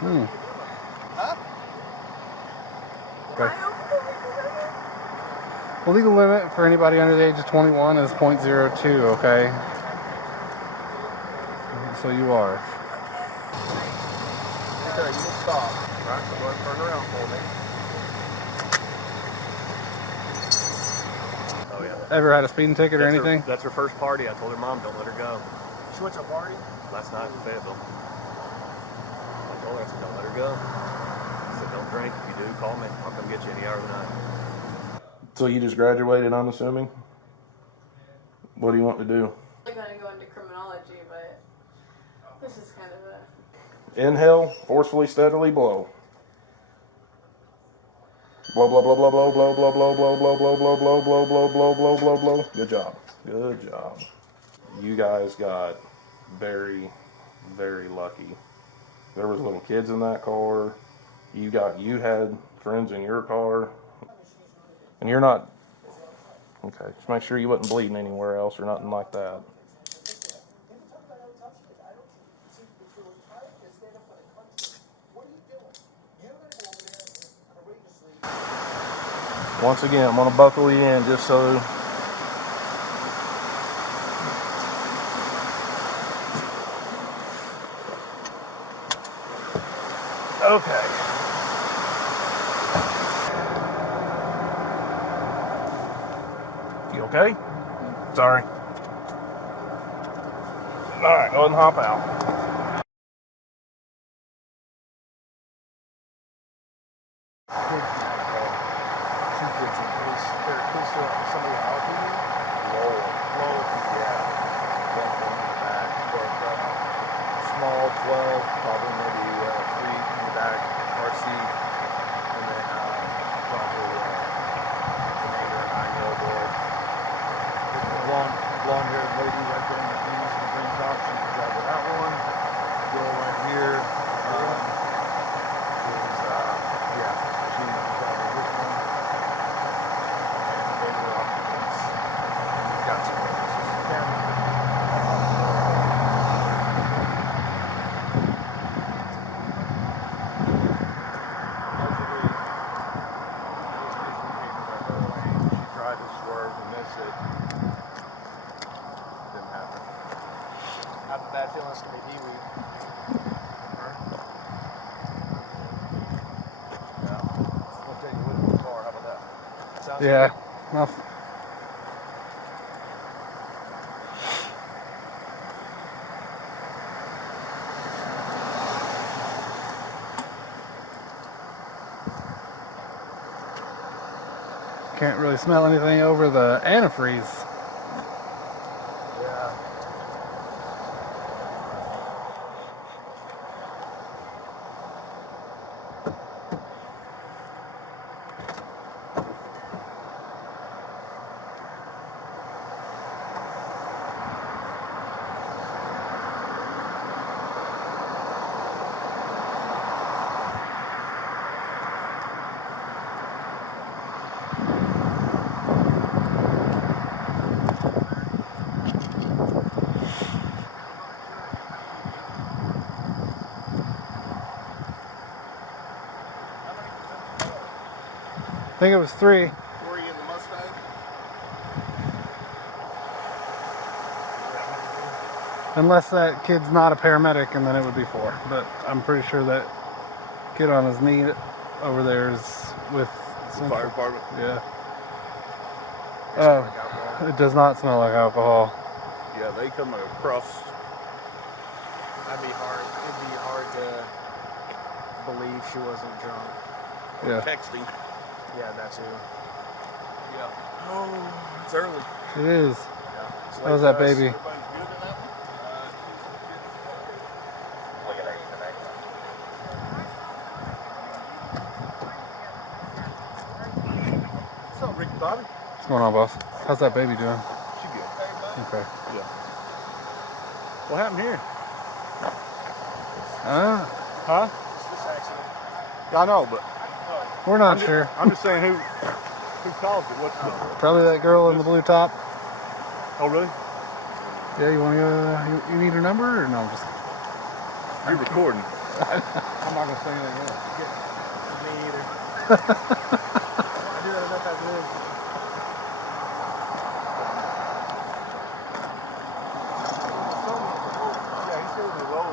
Huh? Okay. The legal limit for anybody under the age of 21 is .02, okay? So you are. Okay, you will stop. Right, so go ahead and turn around for me. Oh, yeah. Ever had a speeding ticket or anything? That's her first party. I told her mom, don't let her go. She went to a party? Last night in Fayetteville. I told her, I said, don't let her go. I said, don't drink. If you do, call me. I'll come get you any hour of the night. So you just graduated, I'm assuming? What do you want to do? I'm going to go into criminology, but this is kind of a... Inhale, forcefully, steadily blow. Blow, blow, blow, blow, blow, blow, blow, blow, blow, blow, blow, blow, blow, blow, blow, blow, blow, blow, blow. Good job. Good job. You guys got very, very lucky. There was little kids in that car. You had friends in your car. And you're not, okay, just make sure you wasn't bleeding anywhere else or nothing like that. Once again, I'm going to buckle you in just so. Okay. You okay? Sorry. All right, go ahead and hop out. Blonde-haired lady right there in the jeans and the green top. She can drive that one. Girl right here is, yeah, she can drive this one. And they were occupants. And we've got some witnesses. Allegedly, this person came in her lane. She tried to swerve and miss it. I have a bad feeling it's going to be DUI. Yeah. We'll take you with the car. How about that? Sounds Yeah. good? Well, can't really smell anything over the antifreeze. Yeah. I think it was 3. Were you in the Mustang? Unless that kid's not a paramedic, and then it would be 4. But I'm pretty sure that kid on his knee over there is with The fire department? Yeah. Oh, it does not smell like alcohol. Yeah, they come across. It'd be hard to believe she wasn't drunk. Yeah. Texting. Yeah, that too. Yeah. Oh, it's early. It is. Yeah. How's that baby? Everybody's good in that one? What's up, Ricky Bobby? What's going on, boss? How's that baby doing? She good. Okay. Yeah. What happened here? Huh? This accident. Yeah, I know, but We're not sure. I'm just saying who caused it. What's the... Probably that girl in the blue top. Oh, really? Yeah, you want to go? You need her number or no? Just You're recording. I'm not gonna say anything else. Me either. I do that enough as it is. Yeah, he said the low.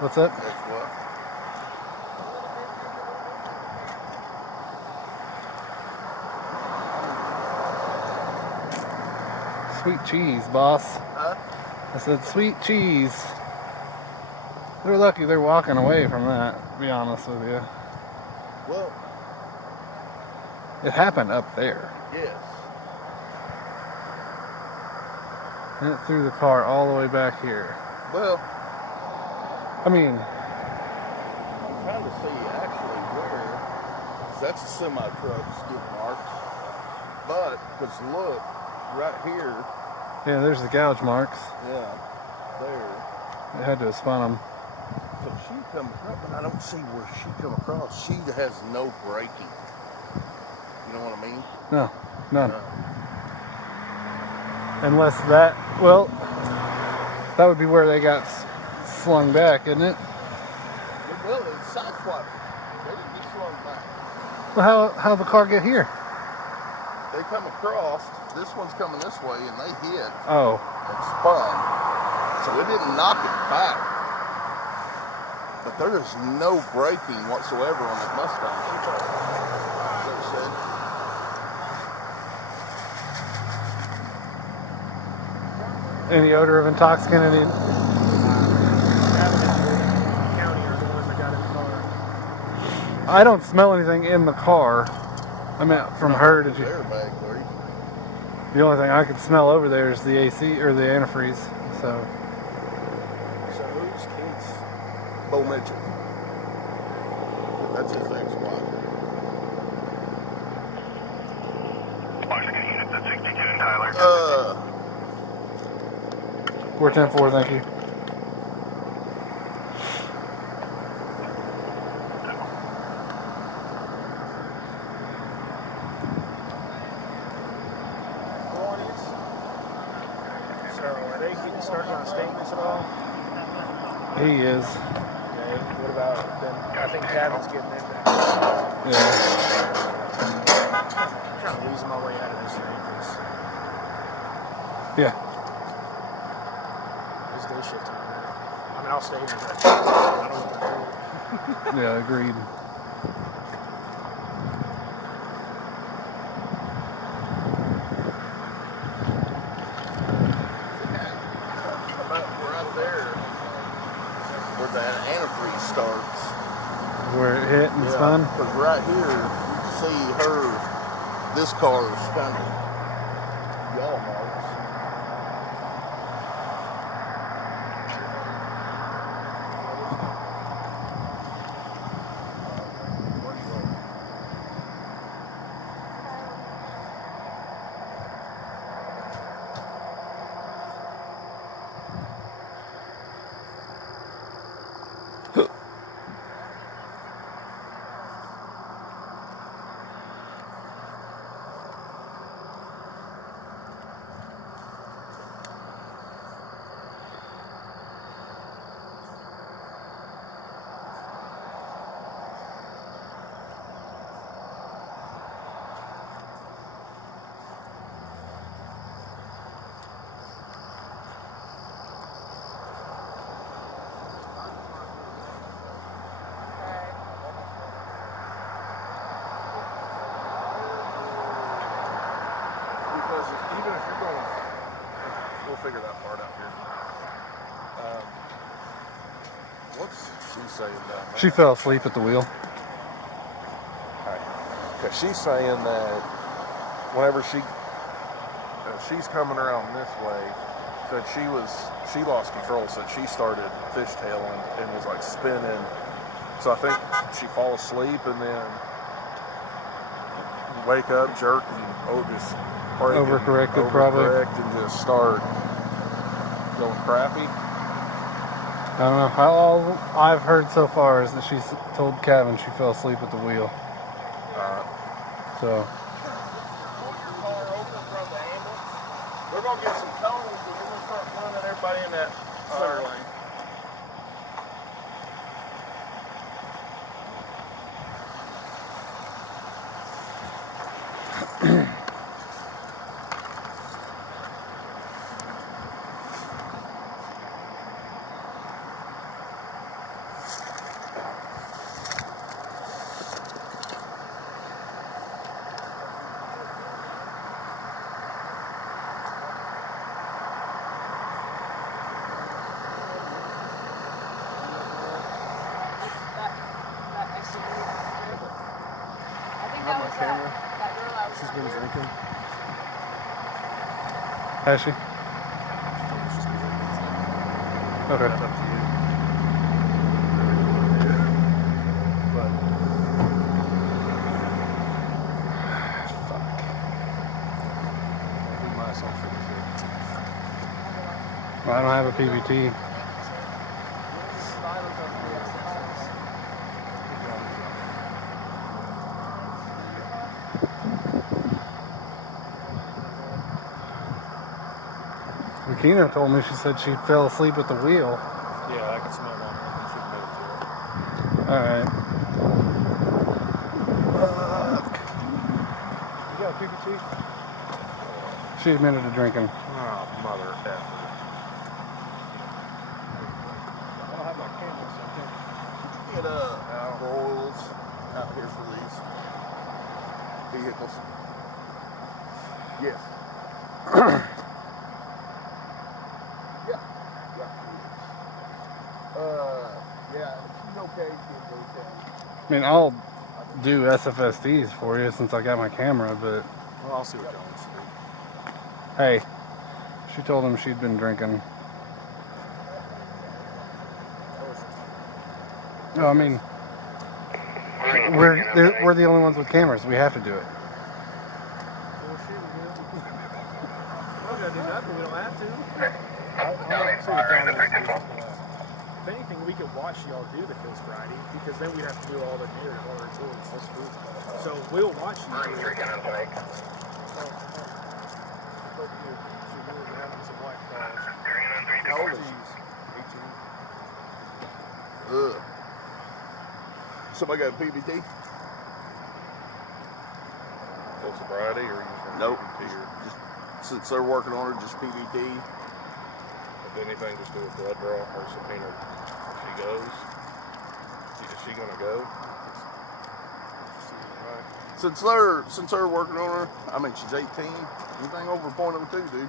What's that? That's what. Sweet cheese, boss. Huh? I said sweet cheese. They're lucky they're walking away from that, to be honest with you. Well, It happened up there. yes. And it threw the car all the way back here. Well, I mean, I'm trying to see actually where. 'Cause that's a semi truck skid marks. But, because look, right here, yeah, there's the gouge marks. yeah, there. It had to have spun them. So she come across, but I don't see where she come across. She has no braking. You know what I mean? No, none. No. Unless that, well, that would be where they got slung back, isn't it? Well, it's sideswiped. They didn't get slung back. Well, how'd the car get here? They come across, this one's coming this way, and they hit Oh, and spun. So it didn't knock it back. But there is no braking whatsoever on that Mustang. That's what it said. any odor of intoxicant? County are the ones that got in the car. I don't smell anything in the car. I meant from her. Did you? Airbag, buddy. The only thing I could smell over there is the AC or the antifreeze. So, So who's kids? Bo Mitchell. That's his ex-wife. Washington unit, that's 62 in Tyler. 410-4, thank you. So are they getting started on statements at all? He is. Okay. What about them? I think Kevin's getting in there. Yeah. I'm trying to lose my way out of this thing because Yeah. it's day shift time. I mean, I'll stay here, but I don't want to do it. Yeah, agreed. About right there, where that antifreeze starts. Where it hit and spun. Because right here, you can see her, this car's kind of yaw marks. Because even if you're going, we'll figure that part out here. What's she saying down there? She fell asleep at the wheel. Because she's saying that whenever she's coming around this way, said she lost control, said she started fishtailing and was like spinning. So I think she fall asleep and then wake up, jerk, and just break Overcorrected, probably. and just start going crappy. I don't know. All I've heard so far is that she's told Kevin she fell asleep at the wheel. So. Pull your car over from the ambulance. We're going to get some cones and we're going to start running everybody in that center lane. She's been drinking. Has she? Okay. That's up to you. But I think my assumption is that Well, I don't have a PBT. Kina told me, she said she fell asleep at the wheel. Yeah, I can smell it on her. She admitted to it. Alright. You got a PBT? She admitted to drinking. oh, mother effer. I don't have my camera, so I can't. Get oils out here for these vehicles. Yes. Yeah, she's okay. She's okay. I mean, I'll do SFSDs for you since I got my camera, but Well, I'll see what Jones do. hey, she told him she'd been drinking. No, I mean, we're the only ones with cameras. We have to do it. Well, shit, we gotta do nothing. We don't have to. If anything, we could watch y'all do the Feels Friday because then we'd have to do all the narrative, all the recordings. That's true. So we'll watch you. Do it. Some white claws. How old is she? 18. Ugh. Somebody got a PBT? Full sobriety or you just Nope. PBT or Just since they're working on her, just PBT. if anything, just do a blood draw or subpoena if she goes. Is she gonna go? Since they're working on her, I mean she's 18. Anything over .02, dude.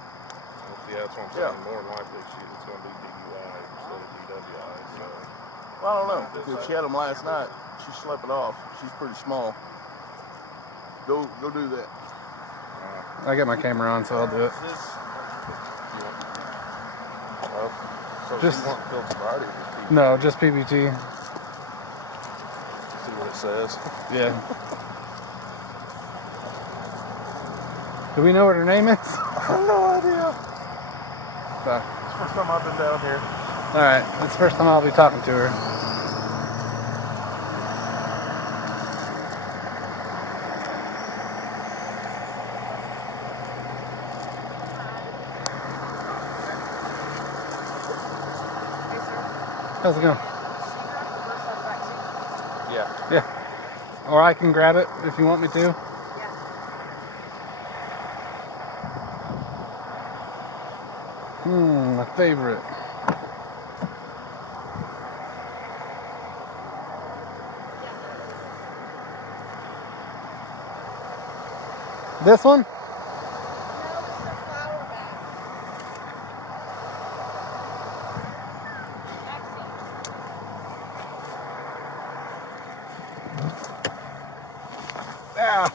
Yeah, that's what I'm saying. More than likely, it's gonna be DUI instead of DWI. So. Well, I don't know. Because she had them last night. She slept it off. She's pretty small. Go do that. I got my camera on, so I'll do it. So Just- you want field sobriety or just PBT? No, just PBT. See what it says. Yeah. Do we know what her name is? I have no idea. Bye. It's the first time I've been down here. Alright, it's the first time I'll be talking to her. How's it going? Yeah. Yeah. Or I can grab it if you want me to. My favorite. This one? Ah.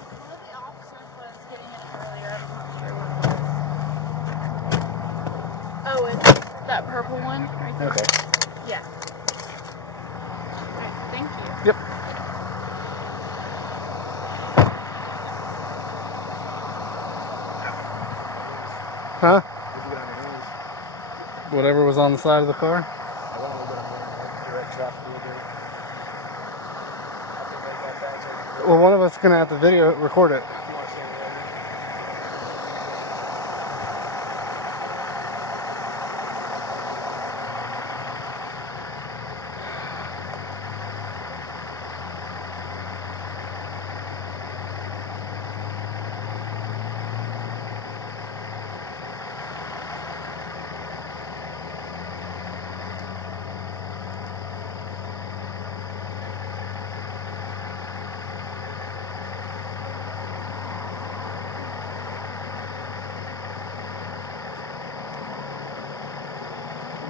Oh, it's that purple one right there? Okay. Yeah. Alright, thank you. Yep. Huh? What'd you get on your hands? Whatever was on the side of the car? I got a little bit of direct traffic over there. I think they got that taken. Well, one of us is gonna have to record it. If you want to stand there.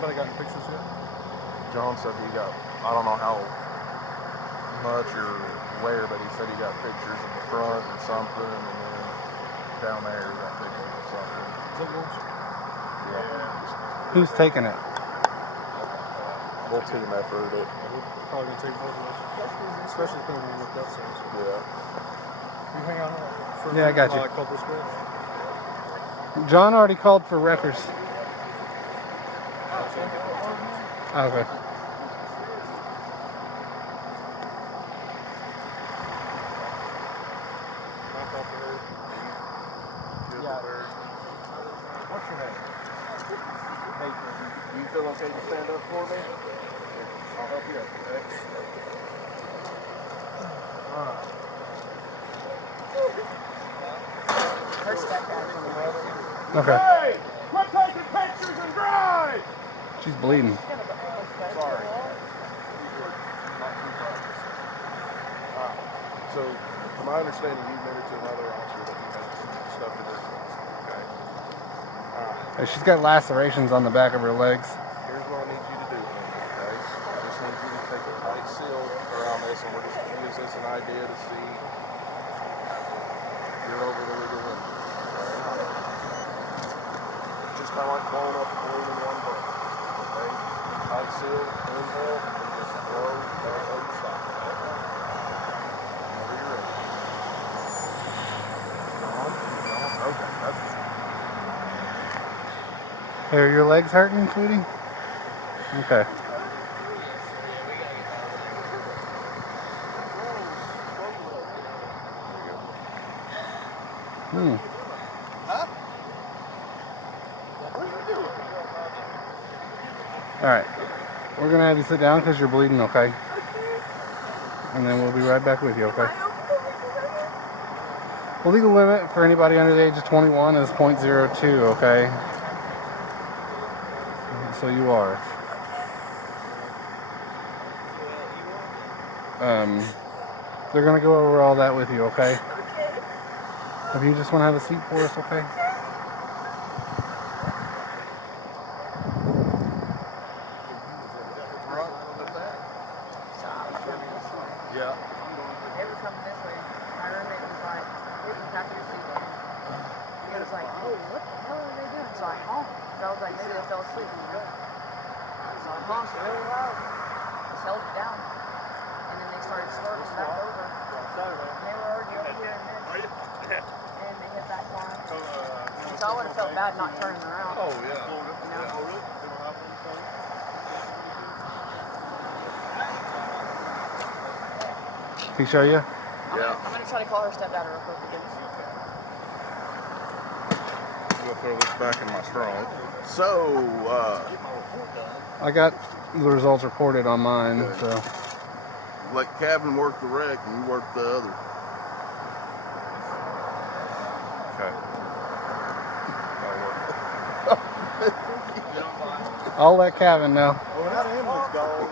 Anybody got any pictures yet? John said he got, I don't know how much or where, but he said he got pictures of the front and something, and then down there he got pictures of something. Yeah. Who's taking it? We'll team effort it. Probably gonna take both of us, especially depending on what that says. Yeah. You hang on. Yeah, I got you. John already called for wreckers. Okay. What's your name? Hey, do you feel okay to stand up for me? Here, I'll help you up, okay? Alright. Okay. Hey! Quit taking pictures and drive! She's bleeding. Sorry. So, from my understanding, you admitted to another officer that you had some stuff to do. Okay. She's got lacerations on the back of her legs. Here's what I need you to do, okay? I just need you to take a tight seal around this, and we're just going to use this an idea to see you're over the legal limit. Okay? Just kind of like blowing up a balloon in one breath. Okay? Tight seal, inhale, and just blow back over stop. Okay? Whenever you're ready. Okay, that's it. Hey, are your legs hurting, sweetie? Okay. Hmm. Huh? What are you doing? All right. We're going to have you sit down because you're bleeding, okay? And then we'll be right back with you, okay? The legal limit for anybody under the age of 21 is .02, okay? So you are. They're going to go over all that with you, okay? If you just want to have a seat for us, okay? Yeah. They were coming this way. My roommate was like, "This is after your seat." He was like, "Hey, what the hell are they doing?" So I honked. So I was like, maybe they fell asleep. So I honked really loud. Just held it down. And then they started swerving back over. And they were already over here in this. And they hit that car. And so I would have felt bad not turning around. Oh, yeah. You know? Can he show you? I'm gonna try to call her stepdad real quick again. I'm going to throw this back in my trunk. So, I got the results reported on mine, so. let Kevin work the wreck and you work the other. Okay. I'll let Kevin know. Well, that ambulance gone.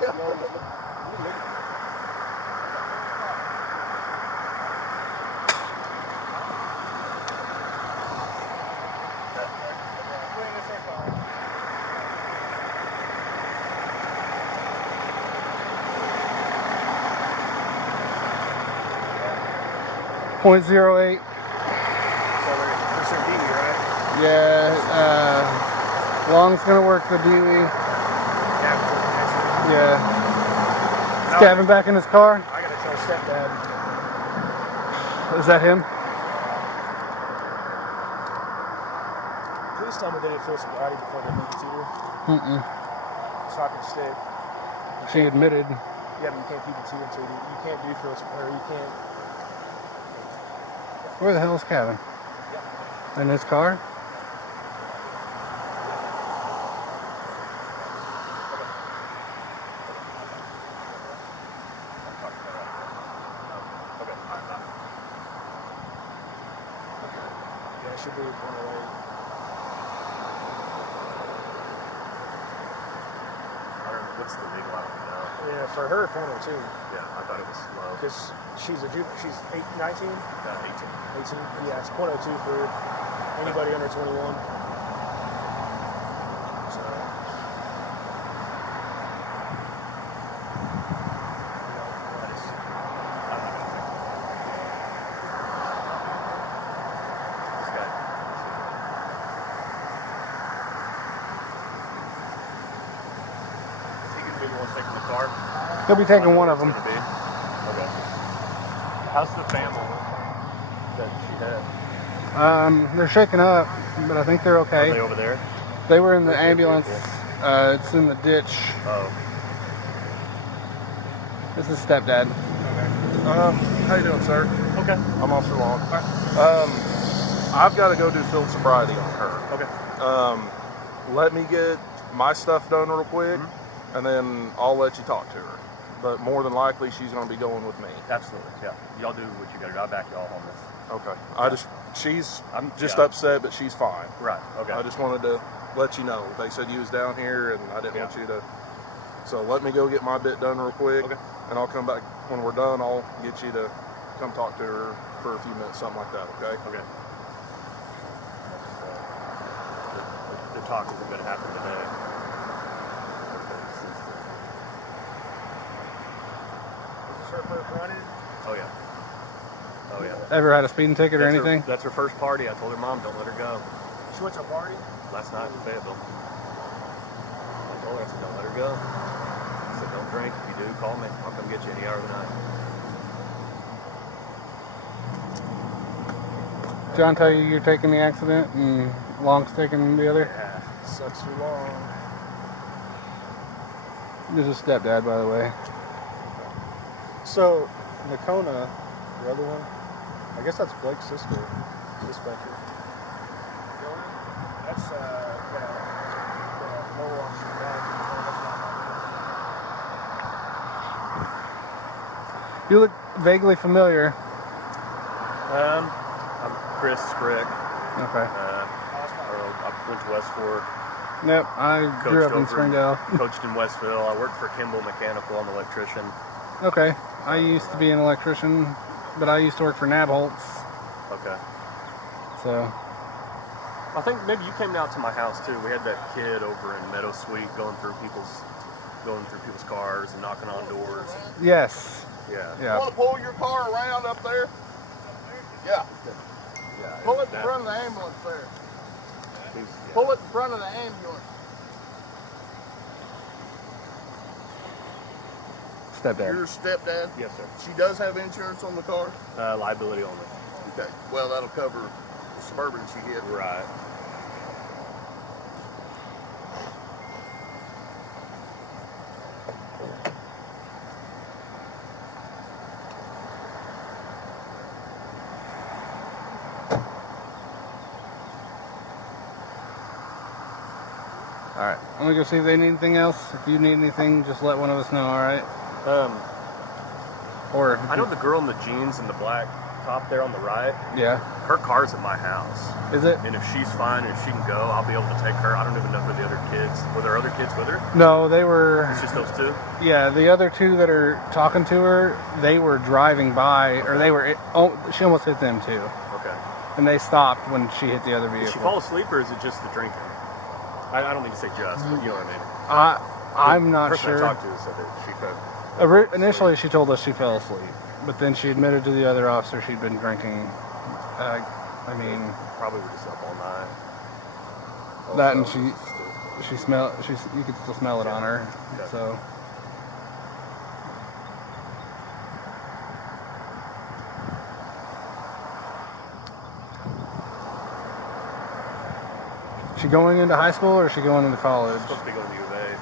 .08. So they're DUI, right? Yeah, Long's gonna work the DUI. Yeah. Is Kevin back in his car? I gotta tell stepdad. Is that him? Please tell me they didn't feel sobriety before they moved to you. Mm-mm. So I can stick. She admitted. Yeah, but you can't keep it to you until you can't do feel sobriety, or you can't. Where the hell is Kevin? In his car? Yeah, it should be 108. What's the legal? I don't know. Yeah, for her, 102. Yeah, I thought it was low. Because she's 19? 18. 18? Yeah, it's 102 for anybody under 21. So, taking the car? He'll be taking one of them. It's gonna be? Okay. How's the family that she had? They're shaken up, but I think they're okay. Are they over there? They were in the ambulance. It's in the ditch. Oh. This is stepdad. How you doing, sir? Okay. I'm Officer Long. I've got to go do field sobriety on her. Okay. Let me get my stuff done real quick, and then I'll let you talk to her. But more than likely, she's going to be going with me. Absolutely. Yeah. Y'all do what you got to do. I'll back y'all on this. Okay. She's just yeah. upset, but she's fine. Right. Okay. I just wanted to let you know. They said you was down here, and I didn't want you to. So let me go get my bit done real quick, and I'll come back when we're done. I'll get you to come talk to her for a few minutes, something like that. Okay. Okay. The talk isn't going to happen today. Her first running? Oh yeah. Oh yeah. Ever had a speeding ticket or anything? That's her first party. I told her mom, don't let her go. She went to a party? Last night in Fayetteville. I told her, I said, don't let her go. I said, don't drink. If you do, call me. I'll come get you any hour of the night. John tell you you're taking the accident and Long's taking the other? Yeah. Sucks too long. This is stepdad, by the way. So, Nakona, the other one, I guess that's Blake's sister, dispatcher. That's, the low officer guy. You look vaguely familiar. I'm Chris Sprick. Okay. I went to West Fork. Yep, I grew up in Springdale. Coached in Westville. I worked for Kimball Mechanical. I'm an electrician. Okay. I used to be an electrician, but I used to work for Nabholz. Okay. So. I think maybe you came out to my house too. We had that kid over in Meadow Suite going through people's cars and knocking on doors. Yes. Yeah. You want to pull your car around up there? Yeah. Yeah. Pull it in front of the ambulance there. Pull it in front of the ambulance. Stepdad. Your stepdad? Yes, sir. She does have insurance on the car? Liability only. Okay. Well, that'll cover the Suburban she hit. Right. Alright, I'm gonna go see if they need anything else. If you need anything, just let one of us know, alright? Or I know the girl in the jeans and the black top there on the right. Yeah. Her car's at my house. Is it? And if she's fine and if she can go, I'll be able to take her. I don't even know who the other kids. Were there other kids with her? No, they were. It's just those two? Yeah, the other two that are talking to her, they were driving by, or they were. Oh, she almost hit them too. Okay. And they stopped when she hit the other vehicle. Did she fall asleep or is it just the drinking? I don't mean to say just, but you know what I mean. I'm not the person sure. I talked to said that she could. Initially, she told us she fell asleep, but then she admitted to the other officer she'd been drinking. I mean, probably were just up all night. That and she smelled. You could still smell it on her. Yeah. So. Is she going into high school or is she going into college? Supposed to be going to U of A.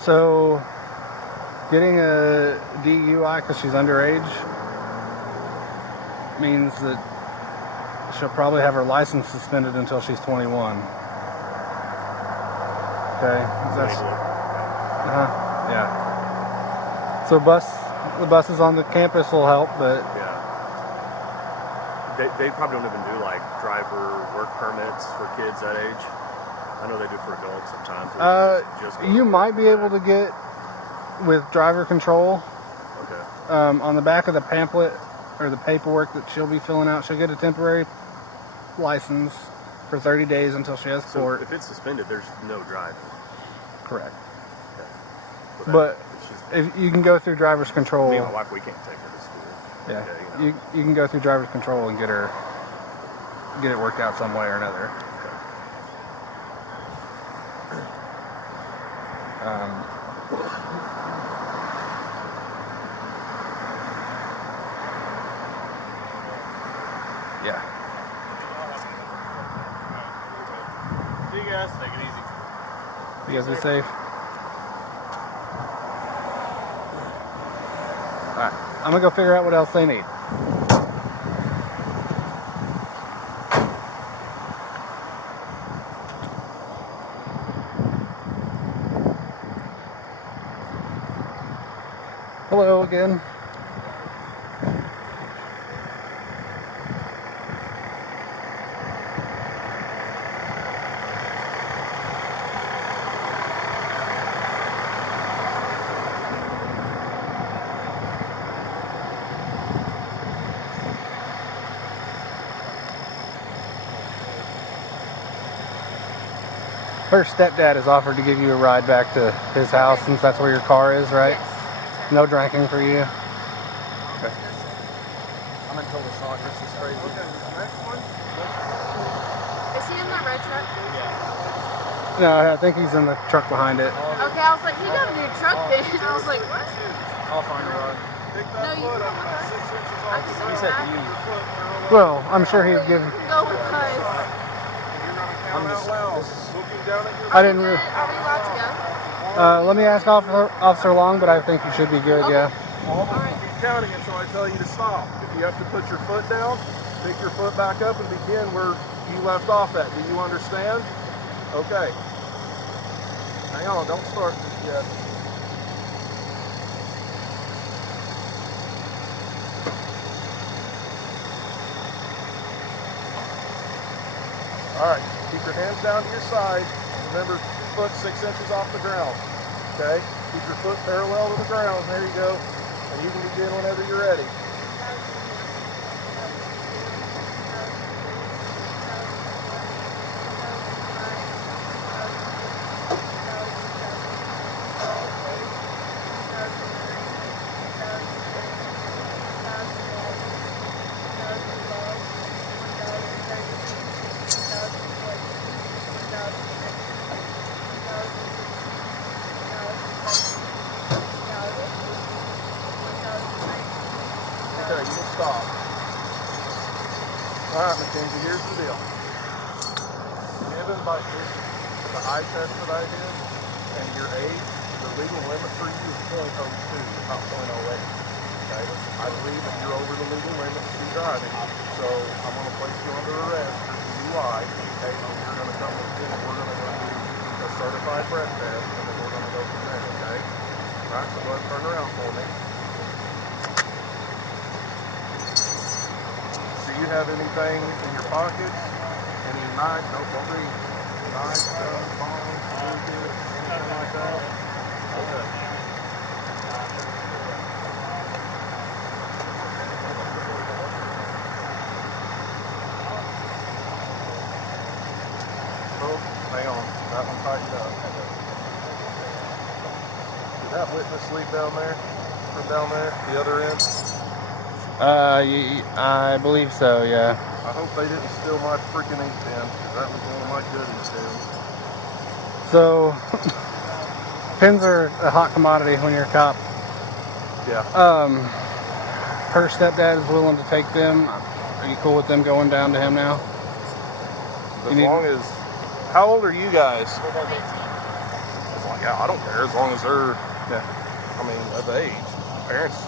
So, getting a DUI because she's underage means that she'll probably have her license suspended until she's 21. Okay, that's yeah. So the buses on the campus will help, but yeah, they probably don't even do like driver work permits for kids that age. I know they do for adults sometimes. You might be able to get with driver control. Okay. On the back of the pamphlet or the paperwork that she'll be filling out, she'll get a temporary license for 30 days until she has court. So if it's suspended, there's no driving. Correct. Okay. But if you can go through driver's control. Me and my wife, we can't take her to school. Yeah. Okay, You can go through driver's control and get it worked out some way or another. Yeah. See you guys. Take it easy. You guys be safe. Alright, I'm gonna go figure out what else they need. Hello again. Her stepdad has offered to give you a ride back to his house since that's where your car is, right? Yes. No drinking for you? Okay. I'm in total shock. This is crazy. Is he in that red truck? No, I think he's in the truck behind it. Okay, I was like, he got a new truck then. I was like, what? I'll find a ride. No, you can go with us. I can He go said back. you. Well, I'm sure he'd give. You can go with us. I'm just. I didn't. Are we allowed to go? Let me ask Officer Long, but I think you should be good. Okay. Yeah. All of us keep counting until I tell you to stop. If you have to put your foot down, pick your foot back up and begin where you left off at. Do you understand? Okay. Hang on, don't start just yet. All right, keep your hands down to your side. Remember, foot 6 inches off the ground. Okay? Keep your foot parallel to the ground. There you go. And you can begin whenever you're ready. Okay, you can stop. All right, Mackenzie, here's the deal. Given by the eye test that I did and your age, the legal limit for you is .02, not .08. Okay? I believe that you're over the legal limit to be driving, so I'm going to place you under arrest for DUI. Okay, and you're going to come with me and we're going to go do a certified breath test, and then we're going to go from there, okay? All right, so go ahead and turn around for me. Do you have anything in your pockets? Any knife? No, don't read. Knife, guns, bombs, toolkit, anything like that? Okay. Oh, hang on. That one tightened up. Did that witness sleep down there? From down there? The other end? I believe so, yeah. I hope they didn't steal my freaking ink pen, because that was one of my goodies too. So, pens are a hot commodity when you're a cop. Yeah. Her stepdad is willing to take them. Are you cool with them going down to him now? As long as, how old are you guys? Yeah, I don't care, as long as they're, I mean, of age. Parents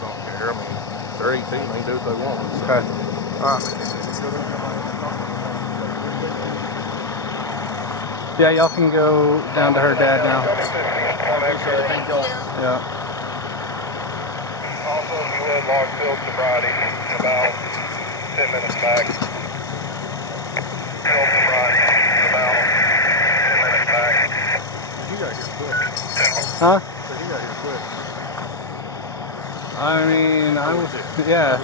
don't care, I mean, they're 18, they can do what they want. So. Okay. Yeah, y'all can go down to her dad now. Thank you. Yeah. Also, if you would, log field sobriety about 10 minutes back. Field sobriety about 10 minutes back. You got here quick. Huh? So he got here quick. I mean, I was, yeah.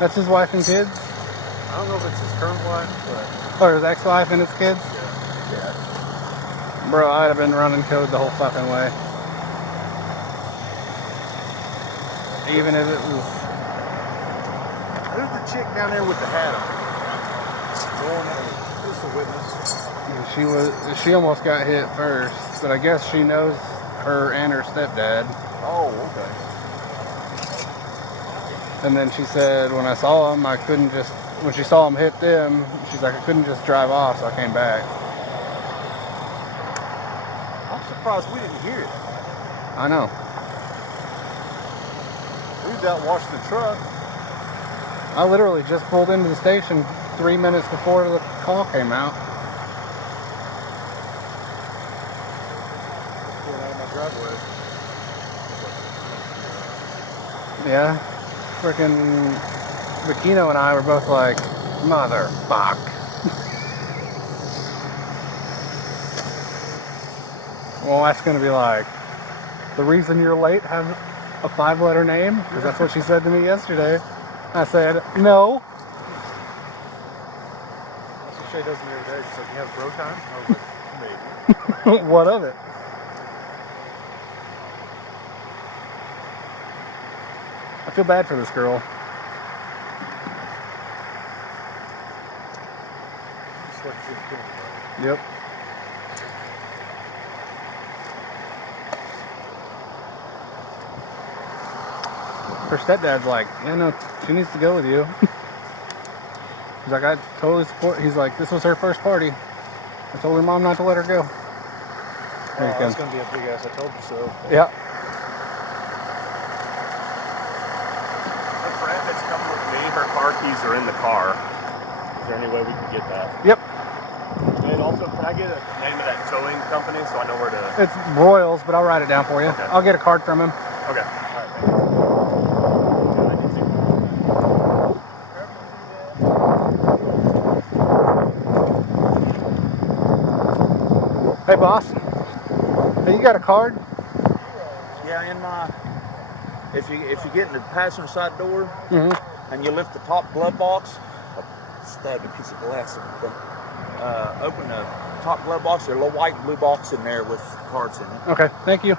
That's his wife and kids? I don't know if it's his current wife, but Or his ex-wife and his kids? yeah. Bro, I'd have been running code the whole fucking way. Even if it was... Who's the chick down there with the hat on? Who's the witness? She almost got hit first, but I guess she knows her and her stepdad. Oh, okay. And then she said when I saw him, I couldn't just, when she saw him hit them, she's like, I couldn't just drive off, so I came back. I'm surprised we didn't hear it. I know. We was out washing the truck. I literally just pulled into the station 3 minutes before the call came out. Just pulling out of my driveway. Yeah. Freaking Vakino and I were both like, motherfuck. Well, that's going to be like, the reason you're late has a 5-letter name? Because that's what she said to me yesterday. I said, no. That's what Shay does me every day. She's like, you have bro time? I was like, maybe. What of it? I feel bad for this girl. Just like she's killing me. Yep. Her stepdad's like, yeah, no, she needs to go with you. He's like, I totally support. He's like, this was her first party. I told her mom not to let her go. There you That's go. going to be a big ass, I told you so. Yeah. Her friend that's coming with me, her car keys are in the car. Is there any way we can get that? Yep. And also, can I get the name of that towing company so I know where to... It's Royals, but I'll write it down for you. Okay. I'll get a card from him. Okay. All right, thank you. I can see. Hey, boss. Hey, you got a card? Yeah, in my, if you get in the passenger side door Mm-hmm. and you lift the top glove box, I stabbed a piece of glass in it. Open the top glove box. There's a little white and blue box in there with cards in it. Okay, thank you.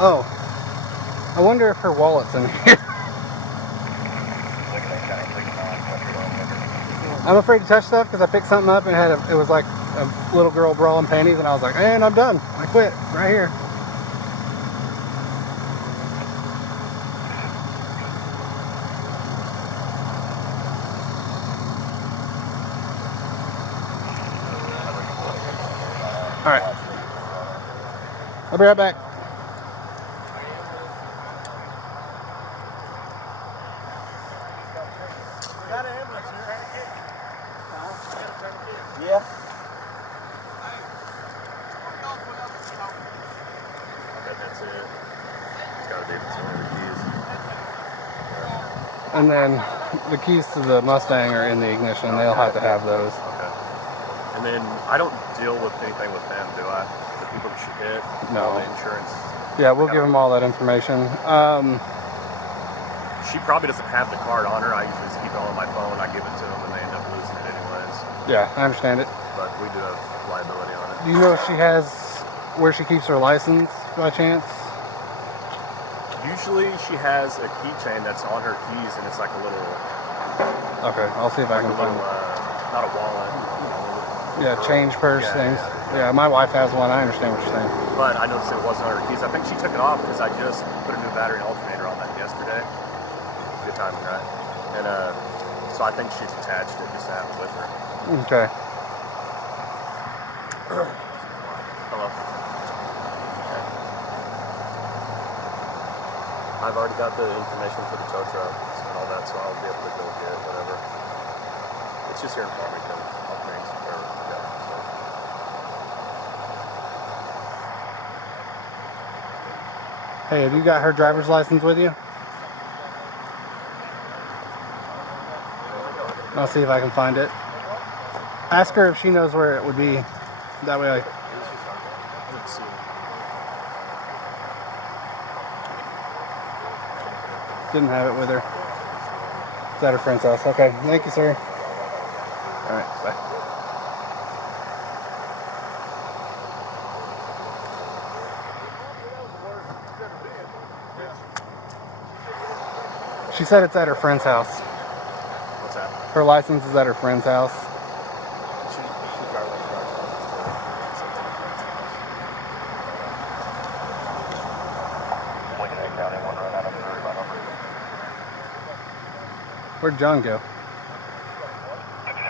Oh, I wonder if her wallet's in here. I'm afraid to touch stuff because I picked something up and it was like a little girl bra and panties, and I was like, and I'm done. I quit right here. All right. I'll be right back. Yeah. I bet that's it. It's gotta be if it's one of the keys. And then the keys to the Mustang are in the ignition. They'll have to have those. Okay. And then I don't deal with anything with them, do I? The people that she hit? No. All the insurance? Yeah, we'll give them all that information. She probably doesn't have the card on her. I usually just keep it all on my phone. I give it to them and they end up losing it anyways. Yeah, I understand it. But we do have liability on it. Do you know if she has where she keeps her license by chance? Usually she has a keychain that's on her keys and it's like a little... Okay, I'll see if I like can a find little, it. not a wallet. Yeah, change purse Yeah, things. yeah. Yeah, my wife has one. I understand what you're saying. But I noticed it wasn't on her keys. I think she took it off because I just put a new battery and alternator on that yesterday. good timing, right? And so I think she's attached it just to have it with her. Okay. Hello. Okay. I've already got the information for the tow truck and all that, so I'll be able to go get it, whatever. It's just here in Farmington, off Main Street. Yeah, so. Hey, have you got her driver's license with you? I'll see if I can find it. Ask her if she knows where it would be. That way I Let's see. didn't have it with her. It's at her friend's house. Okay, thank you, sir. All right, bye. She said it's at her friend's house. What's that? Her license is at her friend's house. She got like County, one run out of Missouri by number. Where'd John go?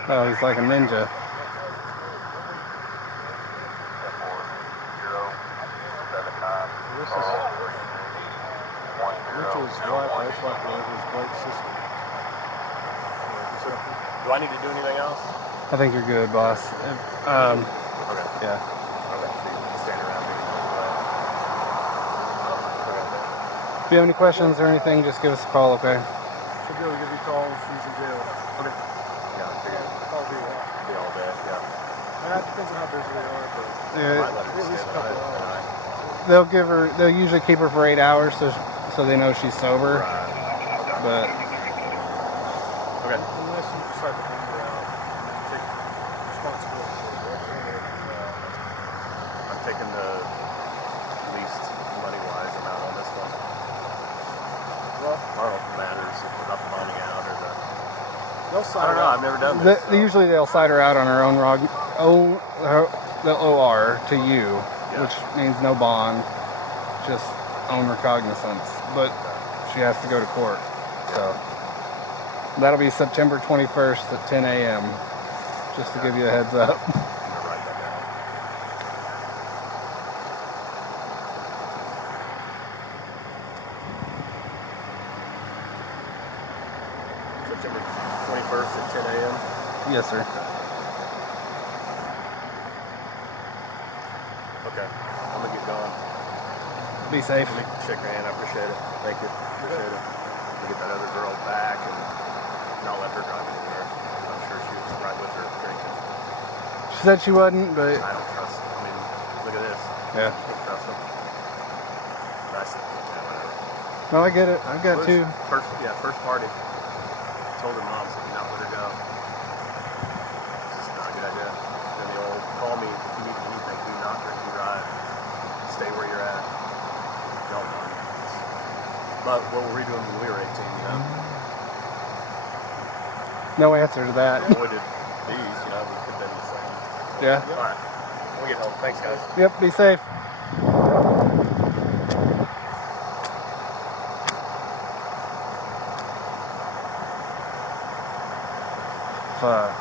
Oh, he's like a ninja. Mitchell's wife, most likely is Blake's sister. Do I need to do anything else? I think you're good, boss. Okay. Yeah. Okay. So you can stand around me. Okay. If you have any questions or anything, just give us a call, okay? She'll be able to give you a call if she's in jail. Okay. Yeah, I figured Probably it'd be all day. Yeah. that depends on how busy they are, but Yeah, Might let her at least stay a couple the hours. night. they'll usually keep her for 8 hours so they know she's sober. Right. But Okay. unless you decide to hang her out, take responsibility for it. I'm taking the least money-wise amount on this one. Well, I don't know if it matters if we're not bonding out or the. they'll I sign don't know. out. I've never done this. so. usually they'll cite her out on her own the OR to you, Yeah. which means no bond, just own recognizance. But she has to go to court. So that'll be September 21st at 10 a.m. Just to give you a heads up. I'm gonna write that down. September 21st at 10 a.m. Yes, sir. Okay. I'm gonna get going. Be safe. Let me shake your hand. I appreciate it. Thank you. Appreciate it. Let me get that other girl back and not let her drive anywhere. I'm sure she was right with her drinking. She said she wasn't, but I don't trust. I mean, look at this. yeah. I don't trust them. Nice. Yeah, whatever. No, I get it. I got two. First party. Told her mom, so do not let her go. It's just not a good idea. Then the old, call me if you need anything. Do not drink and drive. Stay where you're at. Y'all done. But what were we doing when we were 18, you know? No answer to that. Avoided these, you know, we could have been the same. Yeah. Alright. We'll get home. Thanks, guys. Yep. Be safe. Fuck.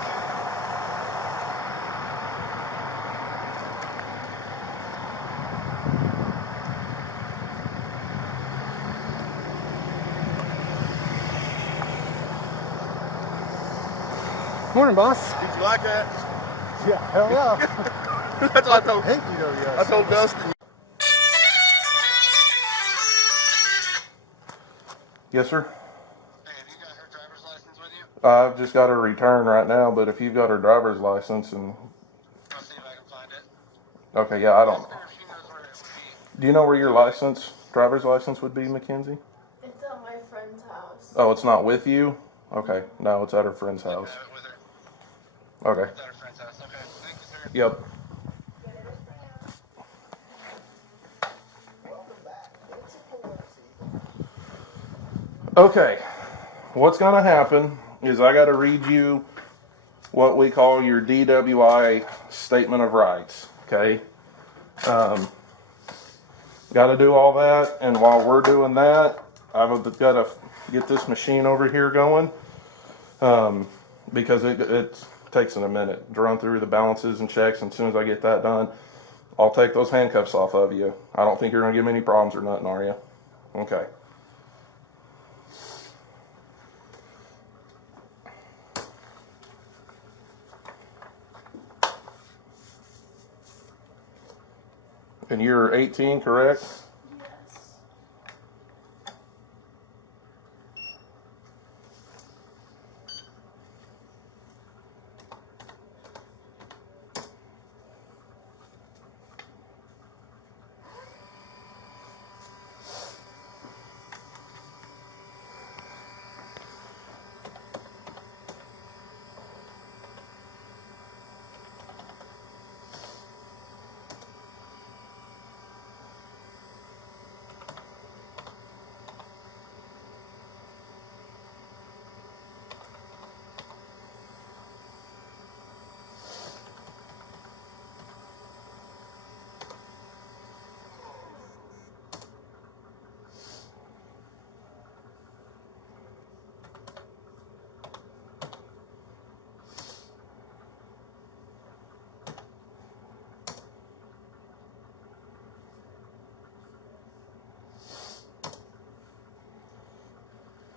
Morning, boss. Did you like that? Yeah, hell yeah. That's what I told. I hate DWI. I told Dustin. Yes, sir. Hey, have you got her driver's license with you? I've just got her return right now, but if you've got her driver's license and I'll see if I can find it. okay, yeah, I don't. Ask her if she knows where it would be. Do you know where your driver's license would be, Mackenzie? It's at my friend's house. Oh, it's not with you? Okay, no, it's at her friend's I house. have it with her. Okay, It's at her friend's house. Okay, thank you, sir. yep. Okay, what's gonna happen is I gotta read you what we call your DWI statement of rights, okay? Gotta do all that, and while we're doing that, I've got to get this machine over here going because it takes a minute to run through the balances and checks. And as soon as I get that done, I'll take those handcuffs off of you. I don't think you're going to give me any problems or nothing, are you? Okay. And you're 18, correct? Yes.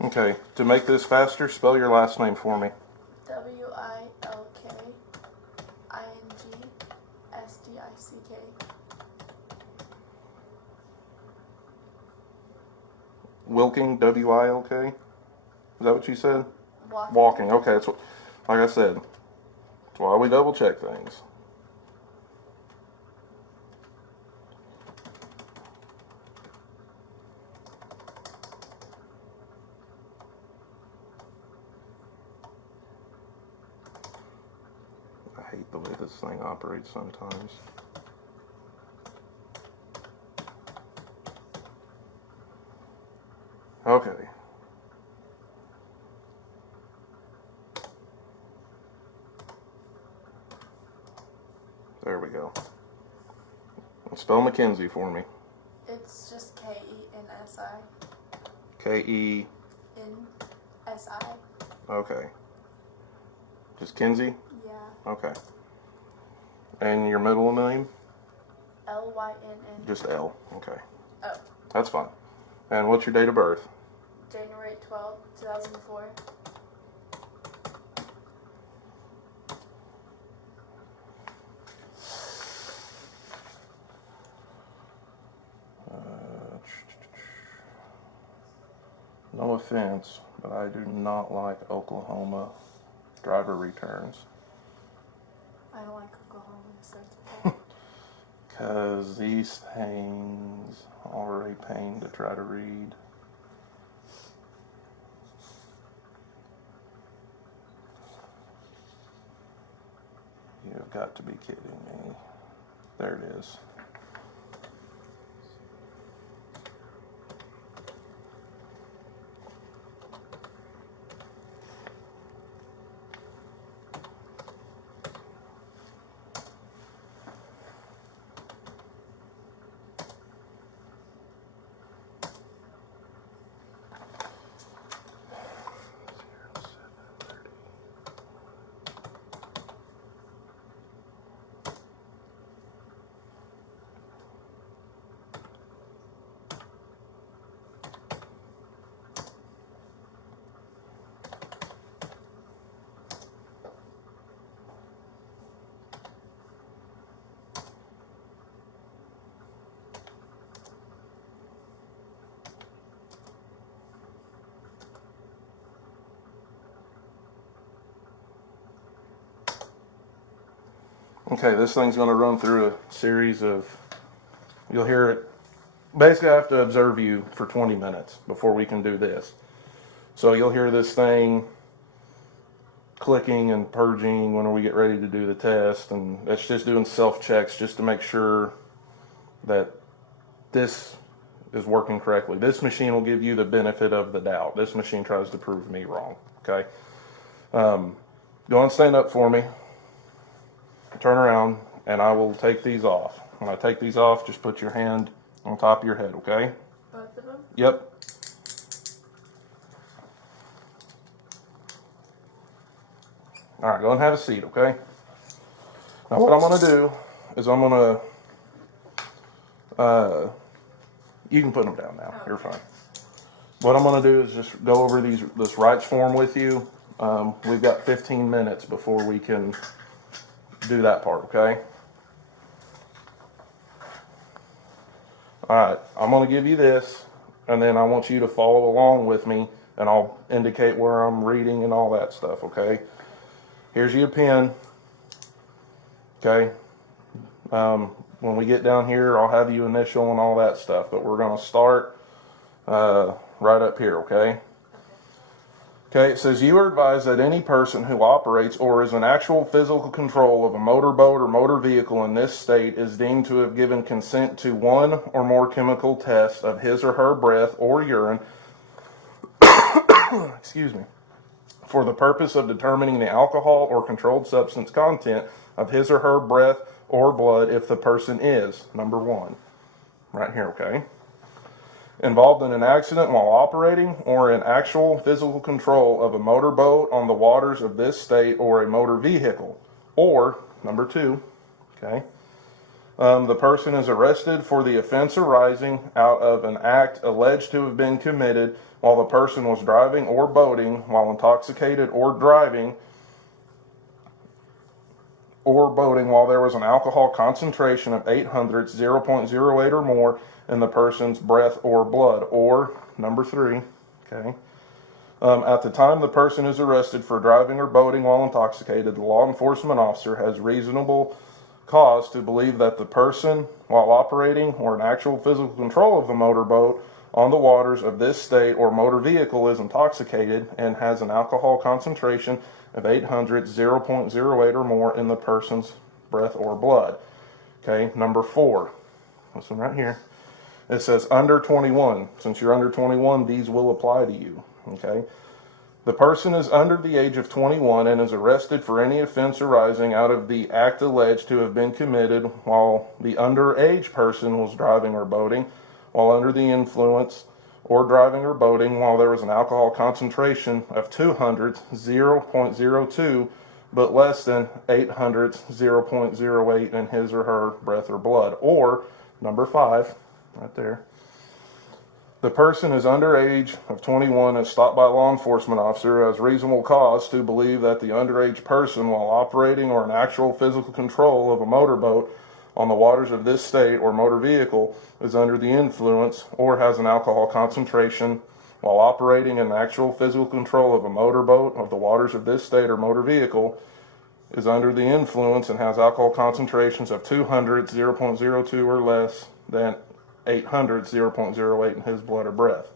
Okay. To make this faster, spell your last name for me. Wilkingstick. Wilking, W-I-L-K? Is that what you said? Walking. Walking. Okay, that's what, like I said, that's why we double check things. I hate the way this thing operates sometimes. Okay. There we go. Spell Mackenzie for me. It's just Kensi. Kensi. Okay. Just Kenzie? Yeah. Okay. And your middle name? Lynn. Just L. Okay. Oh. That's fine. And what's your date of birth? January 12th, 2004. No offense, but I do not like Oklahoma driver returns. I don't like Oklahoma, so it's okay. Because these things are a pain to try to read. You've got to be kidding me. There it is. Okay, this thing's going to run through a series of, you'll hear it, basically I have to observe you for 20 minutes before we can do this. So you'll hear this thing clicking and purging when we get ready to do the test, and that's just doing self-checks just to make sure that this is working correctly. This machine will give you the benefit of the doubt. This machine tries to prove me wrong, okay? Go and stand up for me. Turn around, and I will take these off. When I take these off, just put your hand on top of your head, okay? Both of them? Yep. All right, go and have a seat, okay? Now what I'm going to do is I'm going to, you can put them down now. You're fine. What I'm going to do is just go over this rights form with you. We've got 15 minutes before we can do that part, okay? All right, I'm going to give you this, and then I want you to follow along with me, and I'll indicate where I'm reading and all that stuff, okay? Here's your pen, okay? When we get down here, I'll have you initial and all that stuff, but we're going to start right up here, okay? Okay, it says, you are advised that any person who operates or is in actual physical control of a motorboat or motor vehicle in this state is deemed to have given consent to one or more chemical tests of his or her breath or urine, excuse me, for the purpose of determining the alcohol or controlled substance content of his or her breath or blood if the person is, number one, right here, okay? Involved in an accident while operating or in actual physical control of a motorboat on the waters of this state or a motor vehicle. Or, number two, okay, the person is arrested for the offense arising out of an act alleged to have been committed while the person was driving or boating while intoxicated or driving or boating while there was an alcohol concentration of 800, 0.08 or more in the person's breath or blood. Or, number three, okay, at the time the person is arrested for driving or boating while intoxicated, the law enforcement officer has reasonable cause to believe that the person, while operating or in actual physical control of the motorboat on the waters of this state or motor vehicle, is intoxicated and has an alcohol concentration of 800, 0.08 or more in the person's breath or blood. Okay, number four, this one right here. It says under 21. Since you're under 21, these will apply to you. Okay? The person is under the age of 21 and is arrested for any offense arising out of the act alleged to have been committed while the underage person was driving or boating, while under the influence, or driving or boating while there was an alcohol concentration of 200, 0.02, but less than 800, 0.08 in his or her breath or blood. Or, number five, right there. The person is under age of 21 and stopped by a law enforcement officer has reasonable cause to believe that the underage person, while operating or in actual physical control of a motorboat on the waters of this state or motor vehicle, is under the influence or has an alcohol concentration while operating in actual physical control of a motorboat of the waters of this state or motor vehicle, is under the influence and has alcohol concentrations of 200, 0.02 or less than 800, 0.08 in his blood or breath.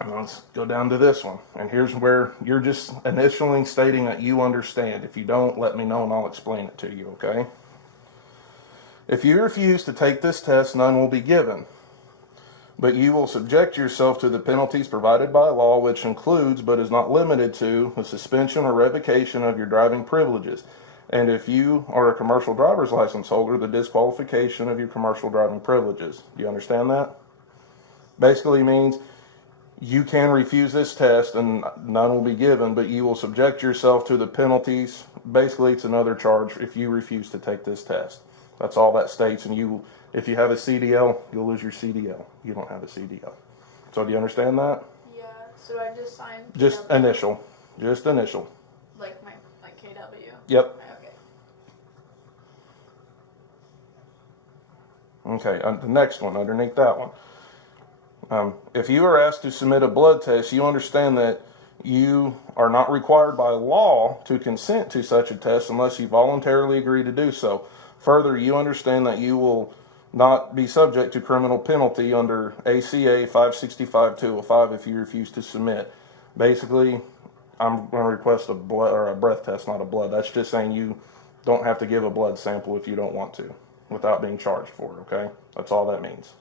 And let's go down to this one. And here's where you're just initially stating that you understand. If you don't, let me know and I'll explain it to you, okay? If you refuse to take this test, none will be given. But you will subject yourself to the penalties provided by law, which includes, but is not limited to, the suspension or revocation of your driving privileges. And if you are a commercial driver's license holder, the disqualification of your commercial driving privileges. Do you understand that? Basically means you can refuse this test and none will be given, but you will subject yourself to the penalties. Basically, it's another charge if you refuse to take this test. That's all that states. And if you have a CDL, you'll lose your CDL. You don't have a CDL. So do you understand that? Yeah. So I just signed. Just KW. initial. Just initial. Like KW. Yep. Okay. Okay, the next one, underneath that one. If you are asked to submit a blood test, you understand that you are not required by law to consent to such a test unless you voluntarily agree to do so. Further, you understand that you will not be subject to criminal penalty under ACA 565-205 if you refuse to submit. Basically, I'm going to request a blood or a breath test, not a blood. That's just saying you don't have to give a blood sample if you don't want to, without being charged for it, okay? That's all that means.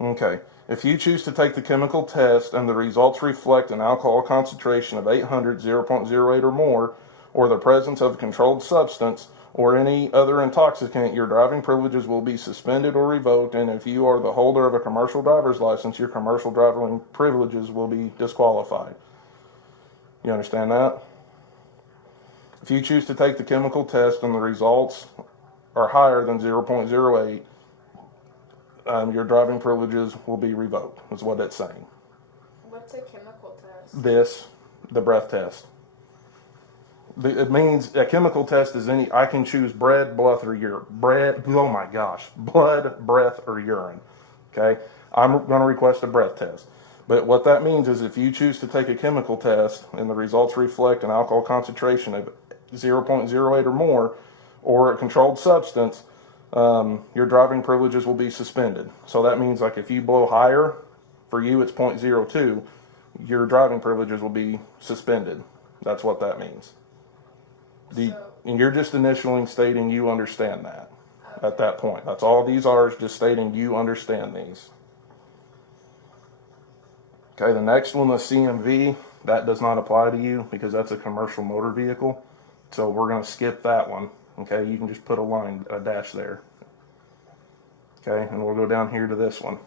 Okay. If you choose to take the chemical test and the results reflect an alcohol concentration of 800, 0.08 or more, or the presence of a controlled substance, or any other intoxicant, your driving privileges will be suspended or revoked, and if you are the holder of a commercial driver's license, your commercial driving privileges will be disqualified. You understand that? If you choose to take the chemical test and the results are higher than 0.08, your driving privileges will be revoked, is what it's saying. What's a chemical test? The breath test. It means a chemical test is I can choose blood, breath, or urine. Blood, breath, or urine. Okay? I'm going to request a breath test. But what that means is if you choose to take a chemical test and the results reflect an alcohol concentration of 0.08 or more, or a controlled substance, your driving privileges will be suspended. So that means like if you blow higher, for you it's 0.02, your driving privileges will be suspended. That's what that means. And you're just initialing stating you understand that at that point. That's all these are, is just stating you understand these. Okay, the next one, the CMV, that does not apply to you because that's a commercial motor vehicle. So we're going to skip that one. Okay, you can just put a dash there. Okay, and we'll go down here to this one.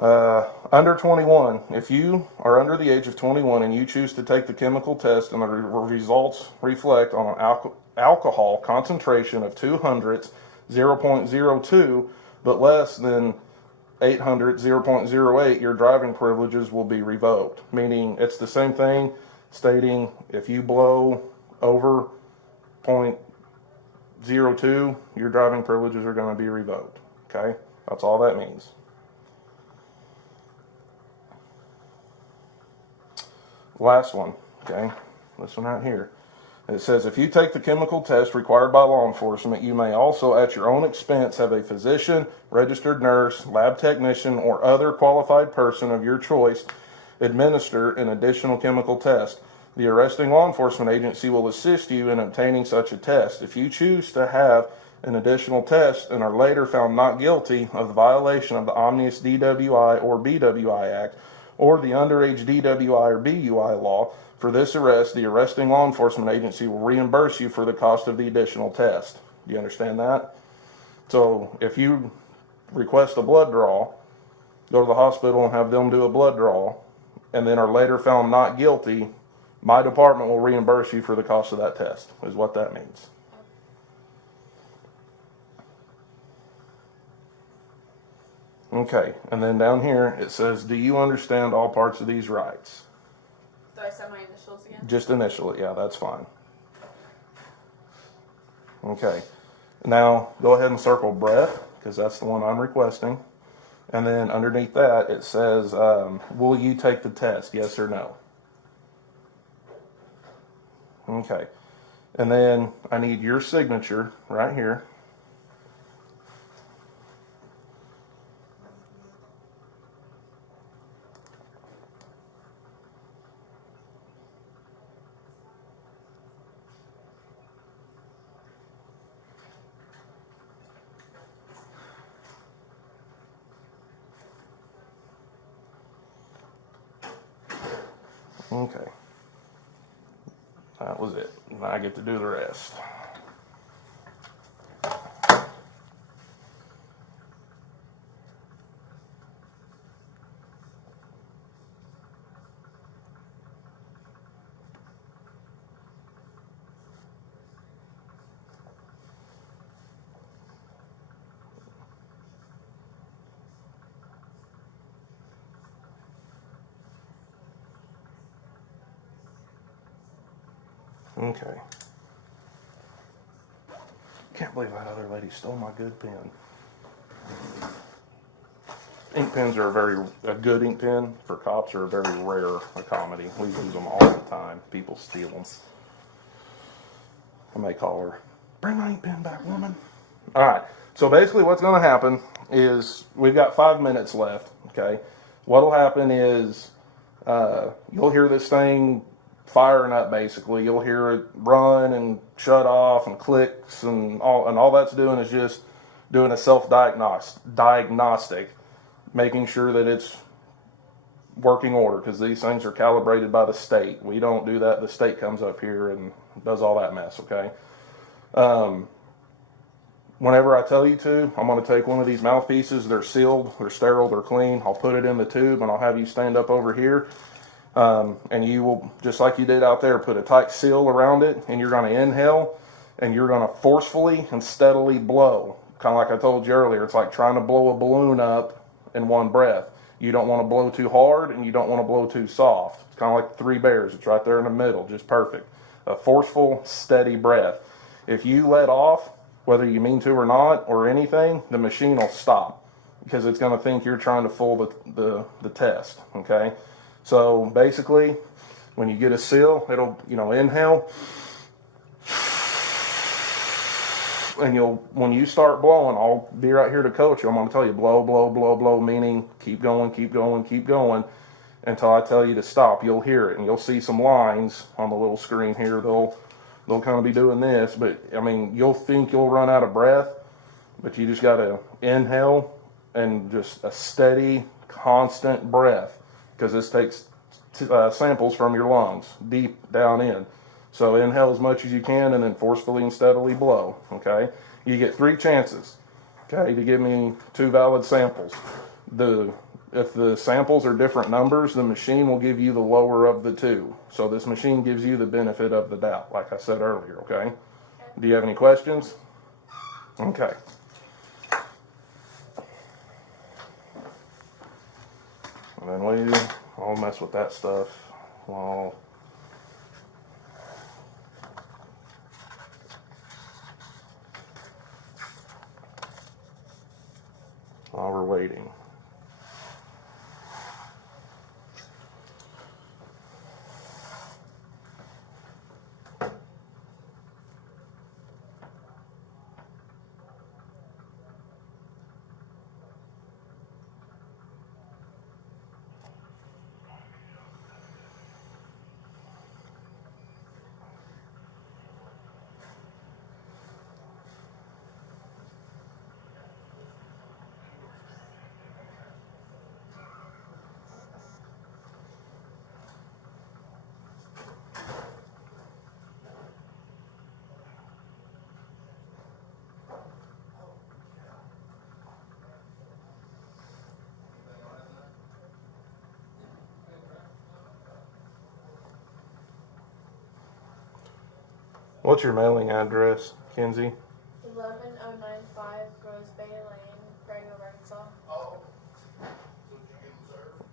Under 21, if you are under the age of 21 and you choose to take the chemical test and the results reflect on an alcohol concentration of 200, 0.02, but less than 800, 0.08, your driving privileges will be revoked. Meaning it's the same thing, stating if you blow over 0.02, your driving privileges are going to be revoked. Okay, that's all that means. Last one, okay, this one right here. It says, if you take the chemical test required by law enforcement, you may also, at your own expense, have a physician, registered nurse, lab technician, or other qualified person of your choice administer an additional chemical test. The arresting law enforcement agency will assist you in obtaining such a test. If you choose to have an additional test and are later found not guilty of the violation of the Omnibus DWI or BWI Act, or the underage DWI or BUI law, for this arrest, the arresting law enforcement agency will reimburse you for the cost of the additional test. Do you understand that? So if you request a blood draw, go to the hospital and have them do a blood draw, and then are later found not guilty, my department will reimburse you for the cost of that test, is what that means. Okay, and then down here it says, do you understand all parts of these rights? Do I say my initials again? Just initial it, yeah, that's fine. Okay, now go ahead and circle breath, because that's the one I'm requesting. And then underneath that it says, will you take the test, yes or no? Okay, and then I need your signature right here. Okay, that was it. Now I get to do the rest. Okay. Can't believe that other lady stole my good pen. Ink pens are a good ink pen for cops are a very rare commodity. We use them all the time. People steal them. I may call her, bring my ink pen back, woman. All right. So basically what's going to happen is we've got 5 minutes left. Okay. What'll happen is you'll hear this thing firing up. Basically, you'll hear it run and shut off and clicks and all that's doing is just doing a self-diagnostic, making sure that it's working order, because these things are calibrated by the state. We don't do that. The state comes up here and does all that mess. Okay, Whenever I tell you to, I'm going to take one of these mouthpieces. They're sealed, they're sterile, they're clean. I'll put it in the tube and I'll have you stand up over here. And you will, just like you did out there, put a tight seal around it, and you're going to inhale, and you're going to forcefully and steadily blow. Kind of like I told you earlier, it's like trying to blow a balloon up in one breath. You don't want to blow too hard, and you don't want to blow too soft. It's kind of like 3 bears. It's right there in the middle, just perfect. A forceful, steady breath. If you let off, whether you mean to or not, or anything, the machine will stop because it's going to think you're trying to fool the test, okay? So basically, when you get a seal, it'll, inhale, and when you start blowing, I'll be right here to coach you. I'm going to tell you, blow, blow, blow, blow, meaning keep going, keep going, keep going until I tell you to stop. You'll hear it, and you'll see some lines on the little screen here. They'll kind of be doing this, but I mean, you'll think you'll run out of breath, but you just got to inhale and just a steady, constant breath, because this takes samples from your lungs deep down in. So inhale as much as you can and then forcefully and steadily blow, okay? You get 3 chances, okay, to give me 2 valid samples. If the samples are different numbers, the machine will give you the lower of the 2. So this machine gives you the benefit of the doubt, like I said earlier, okay? Do you have any questions? Okay. And then I'll mess with that stuff while we're waiting. What's your mailing address, Kenzie? 11095 Groves Bay Lane, Grego, Arkansas.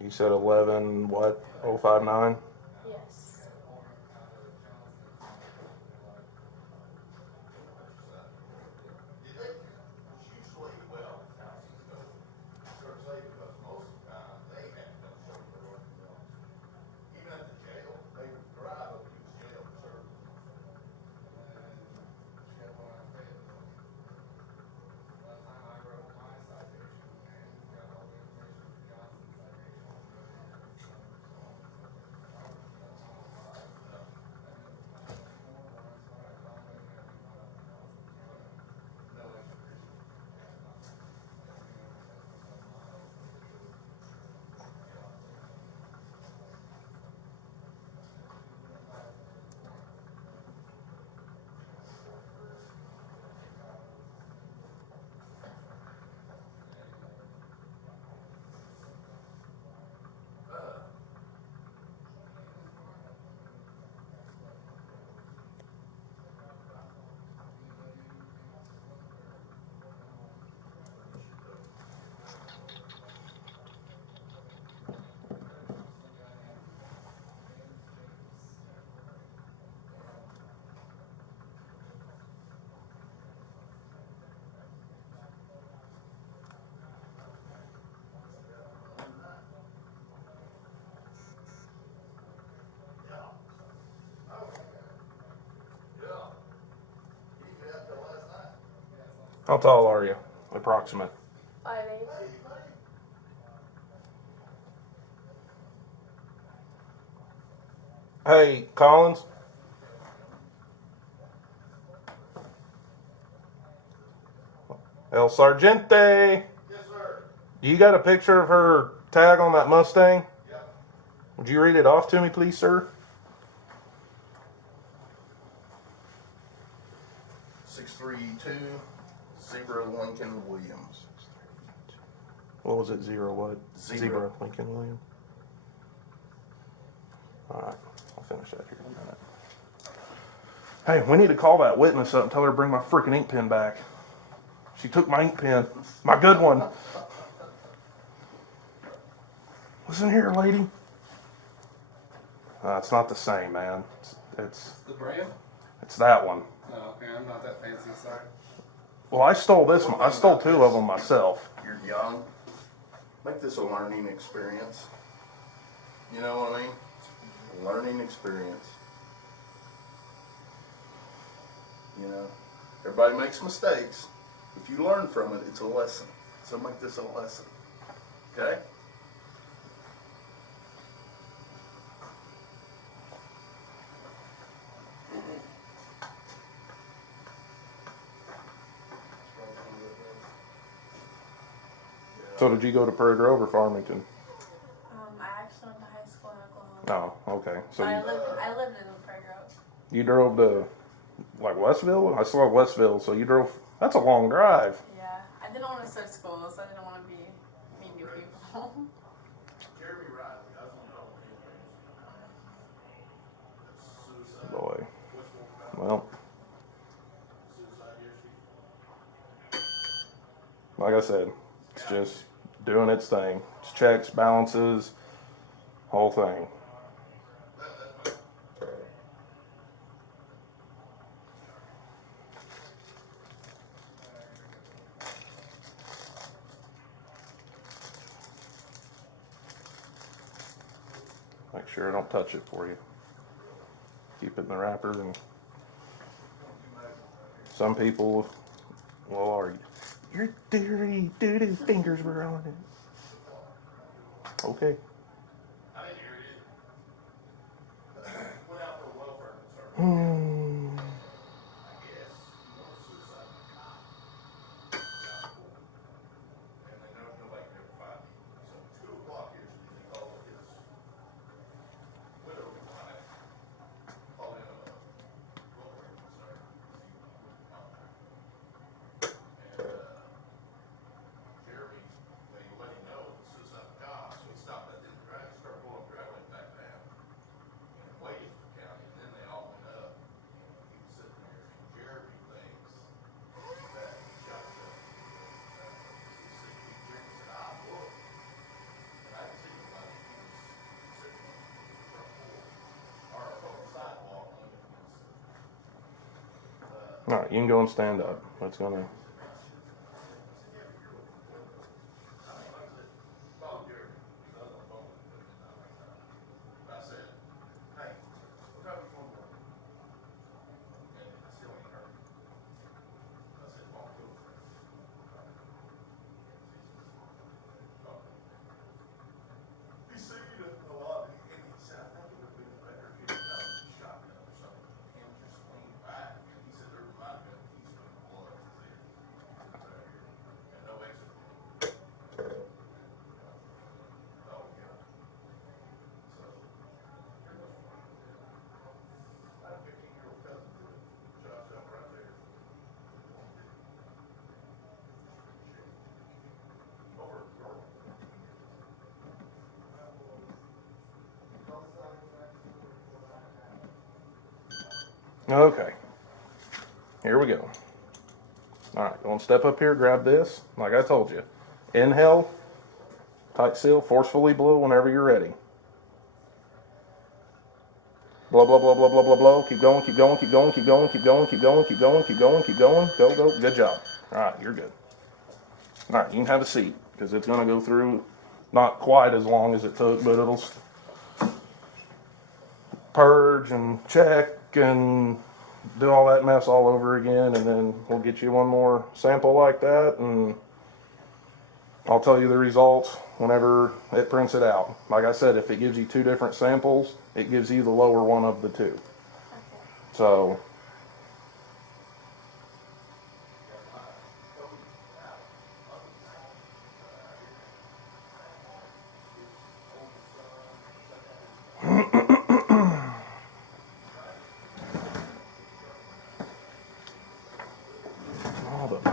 You said 11 what? 059? Yes. How tall are you? Approximate. 5'8". Hey, Collins? El Sargente? Yes, sir. You got a picture of her tag on that Mustang? Yep. Would you read it off to me, please, sir? 632 Lincoln Williams. What was it? Zero what? Zebra. Lincoln Williams. All right, I'll finish that here in a minute. Hey, we need to call that witness up and tell her to bring my freaking ink pen back. She took my ink pen, my good one. Listen here, lady. It's not the same, man. It's The brand? it's that one. Oh, okay. I'm not that fancy, sorry. Well, I stole this one. I stole two of them myself. You're young. Make this a learning experience. You know what I mean? A learning experience. You know, everybody makes mistakes. If you learn from it, it's a lesson. So make this a lesson. Okay? So did you go to Prairie Grove or Farmington? I actually went to high school in Oklahoma. Oh, okay. So I lived in Prairie Grove. you drove to like Westville? I saw Westville, so you drove. That's a long drive. Yeah, I didn't want to switch schools, so I didn't want to meet new people. Boy. Well, like I said, it's just doing its thing. It's checks, balances, whole thing. Make sure I don't touch it for you. Keep it in the wrapper, and some people will argue. Your dirty doo-doo fingers were on it. Okay. All right, you can go and stand up. That's gonna. Okay. Here we go. All right, go and step up here, grab this. Like I told you. Inhale, tight seal, forcefully blow whenever you're ready. Blow, blow, blow, blow, blow, blow, blow. Keep going, keep going, keep going, keep going, keep going, keep going, keep going, keep going, keep going. Go, go. Good job. All right, you're good. All right, you can have a seat because it's going to go through not quite as long as it took, but it'll purge and check and do all that mess all over again, and then we'll get you one more sample like that, and I'll tell you the results whenever it prints it out. Like I said, if it gives you two different samples, it gives you the lower one of the two. So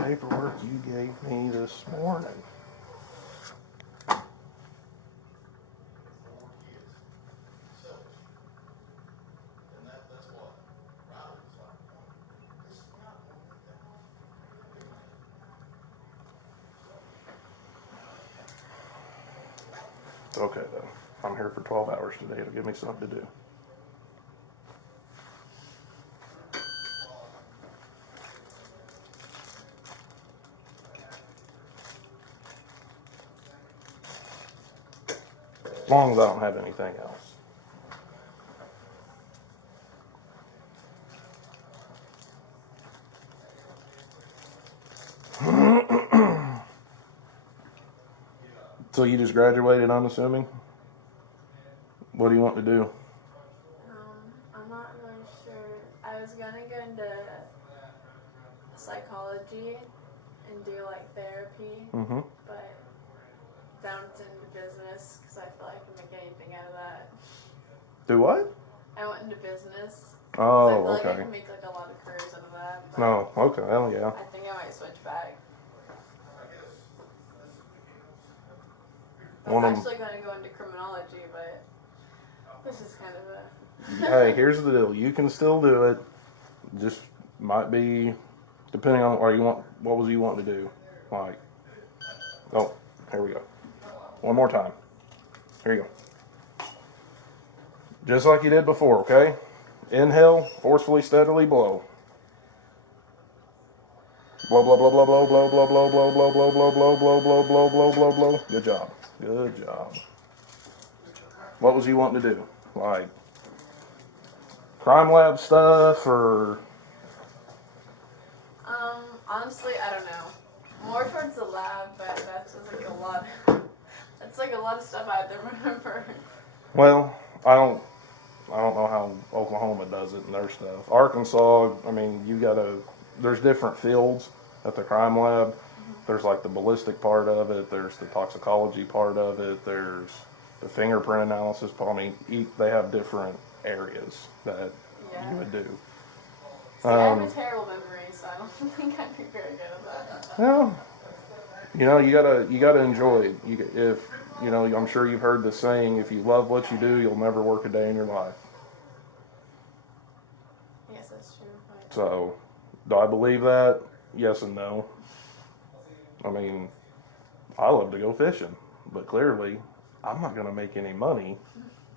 paperwork you gave me this morning. Okay, then. I'm here for 12 hours today. It'll give me something to do. As long as I don't have anything else. So you just graduated, I'm assuming? What do you want to do? I'm not really sure. I was gonna go into psychology and do like therapy, Mm-hmm. but bounced into business because I feel like I can make anything out of that. Do what? I went into business. Oh, I feel like I okay. can make like a lot of careers out of that. But No, okay, hell yeah. I think I might switch back. I was actually going to go into criminology, but this is kind of a... Hey, here's the deal. You can still do it. Just might be, depending on what was you wanting to do. Like, oh, here we go. One more time. Here you go. Just like you did before, okay? Inhale, forcefully, steadily blow. Blow, blow, blow, blow, blow, blow, blow, blow, blow, blow, blow, blow, blow, blow, blow, blow, blow, blow, blow. Good job. Good job. What was you wanting to do? Like crime lab stuff or? Honestly, I don't know. More towards the lab, but that's just like a lot. That's like a lot of stuff I have to remember. Well, I don't know how Oklahoma does it and their stuff. Arkansas, I mean, there's different fields at the crime lab. Mm-hmm. There's like the ballistic part of it. There's the toxicology part of it. There's the fingerprint analysis part. I mean, they have different areas that you would do. See, I have a terrible memory, so I don't think I'd be very good at that. Well, you gotta enjoy it. I'm sure you've heard the saying, if you love what you do, you'll never work a day in your life. Yes, that's true. So, do I believe that? Yes and no. I mean, I love to go fishing, but clearly, I'm not going to make any money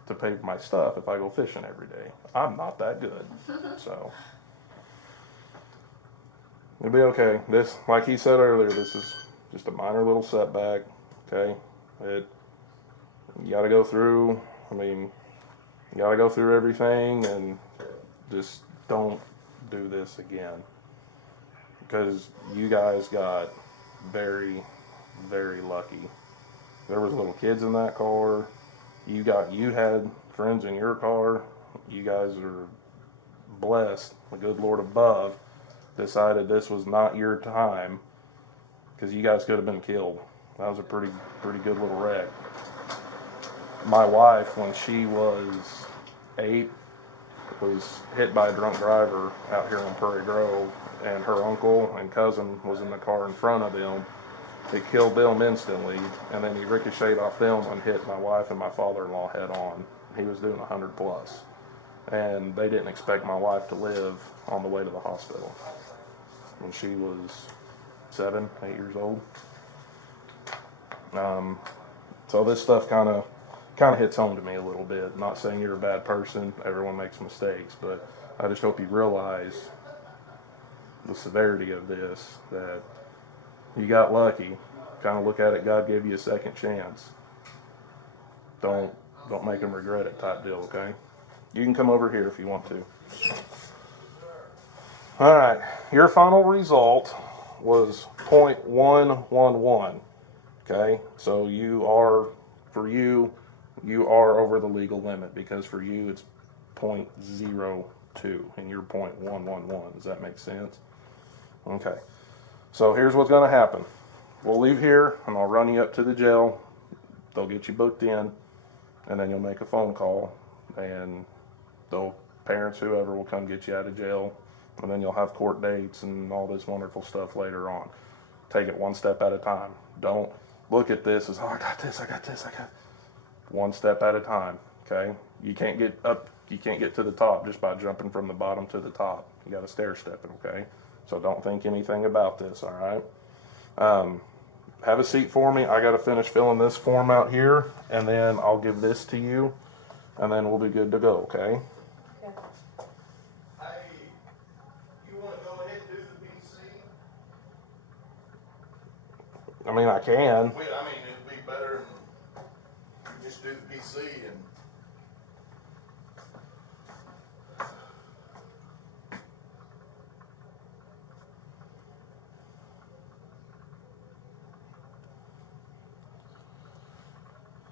to pay for my stuff if I go fishing every day. I'm not that good. So, it'll be okay. This, like he said earlier, this is just a minor little setback. Okay, you got to go through. I mean, you got to go through everything, and just don't do this again, because you guys got very, very lucky. There was little kids in that car. You had friends in your car. You guys are blessed. The good Lord above decided this was not your time, because you guys could have been killed. That was a pretty good little wreck. My wife, when she was 8, was hit by a drunk driver out here in Prairie Grove, and her uncle and cousin was in the car in front of them. It killed them instantly, and then he ricocheted off them and hit my wife and my father-in-law head on. He was doing 100 plus, and they didn't expect my wife to live on the way to the hospital when she was 7, 8 years old. So this stuff kind of hits home to me a little bit. Not saying you're a bad person. Everyone makes mistakes, but I just hope you realize the severity of this, that you got lucky. Kind of look at it, God gave you a second chance. Don't make them regret it type deal, okay? You can come over here if you want to. All right, your final result was .111, okay? So you are over the legal limit, because for you it's .02 and you're .111. Does that make sense? Okay. So here's what's going to happen. We'll leave here, and I'll run you up to the jail. They'll get you booked in, and then you'll make a phone call, and parents, whoever, will come get you out of jail, And then you'll have court dates and all this wonderful stuff later on. Take it one step at a time. Don't look at this as, oh, I got this. One step at a time, okay? You can't get to the top just by jumping from the bottom to the top. You got to stair step it, okay? So don't think anything about this, all right? Have a seat for me. I got to finish filling this form out here, and then I'll give this to you, and then we'll be good to go, okay? Hey, you want to go ahead and do the PC? I mean, I can. It'd be better than you just do the PC and.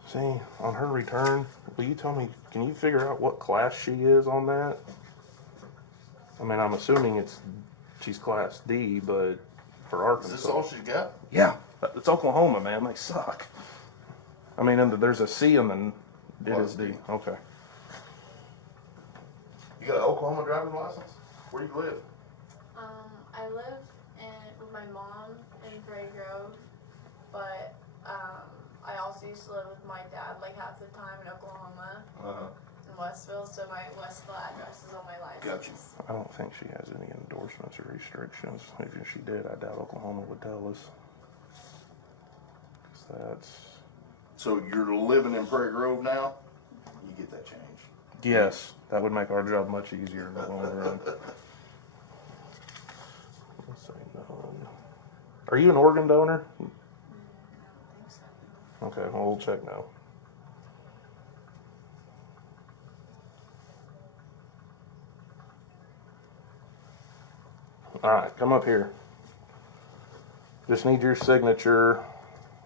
See, on her return, will you tell me, can you figure out what class she is on that? I mean, I'm assuming she's class D, but for Arkansas. Is this all she got? Yeah, it's Oklahoma, man. They suck. I mean, and there's a C and then it is D. Okay. You got an Oklahoma driver's license? Where do you live? I live with my mom in Prairie Grove, but I also used to live with my dad like half the time in Oklahoma, in Westville, so my Westville address is on my license. Gotcha. I don't think she has any endorsements or restrictions. If she did, I doubt Oklahoma would tell us. 'Cause that's... So you're living in Prairie Grove now? You get that changed. Yes, that would make our job much easier in the long run. Let's say no. Are you an organ donor? I don't think so. Okay, well, we'll check now. All right, come up here. Just need your signature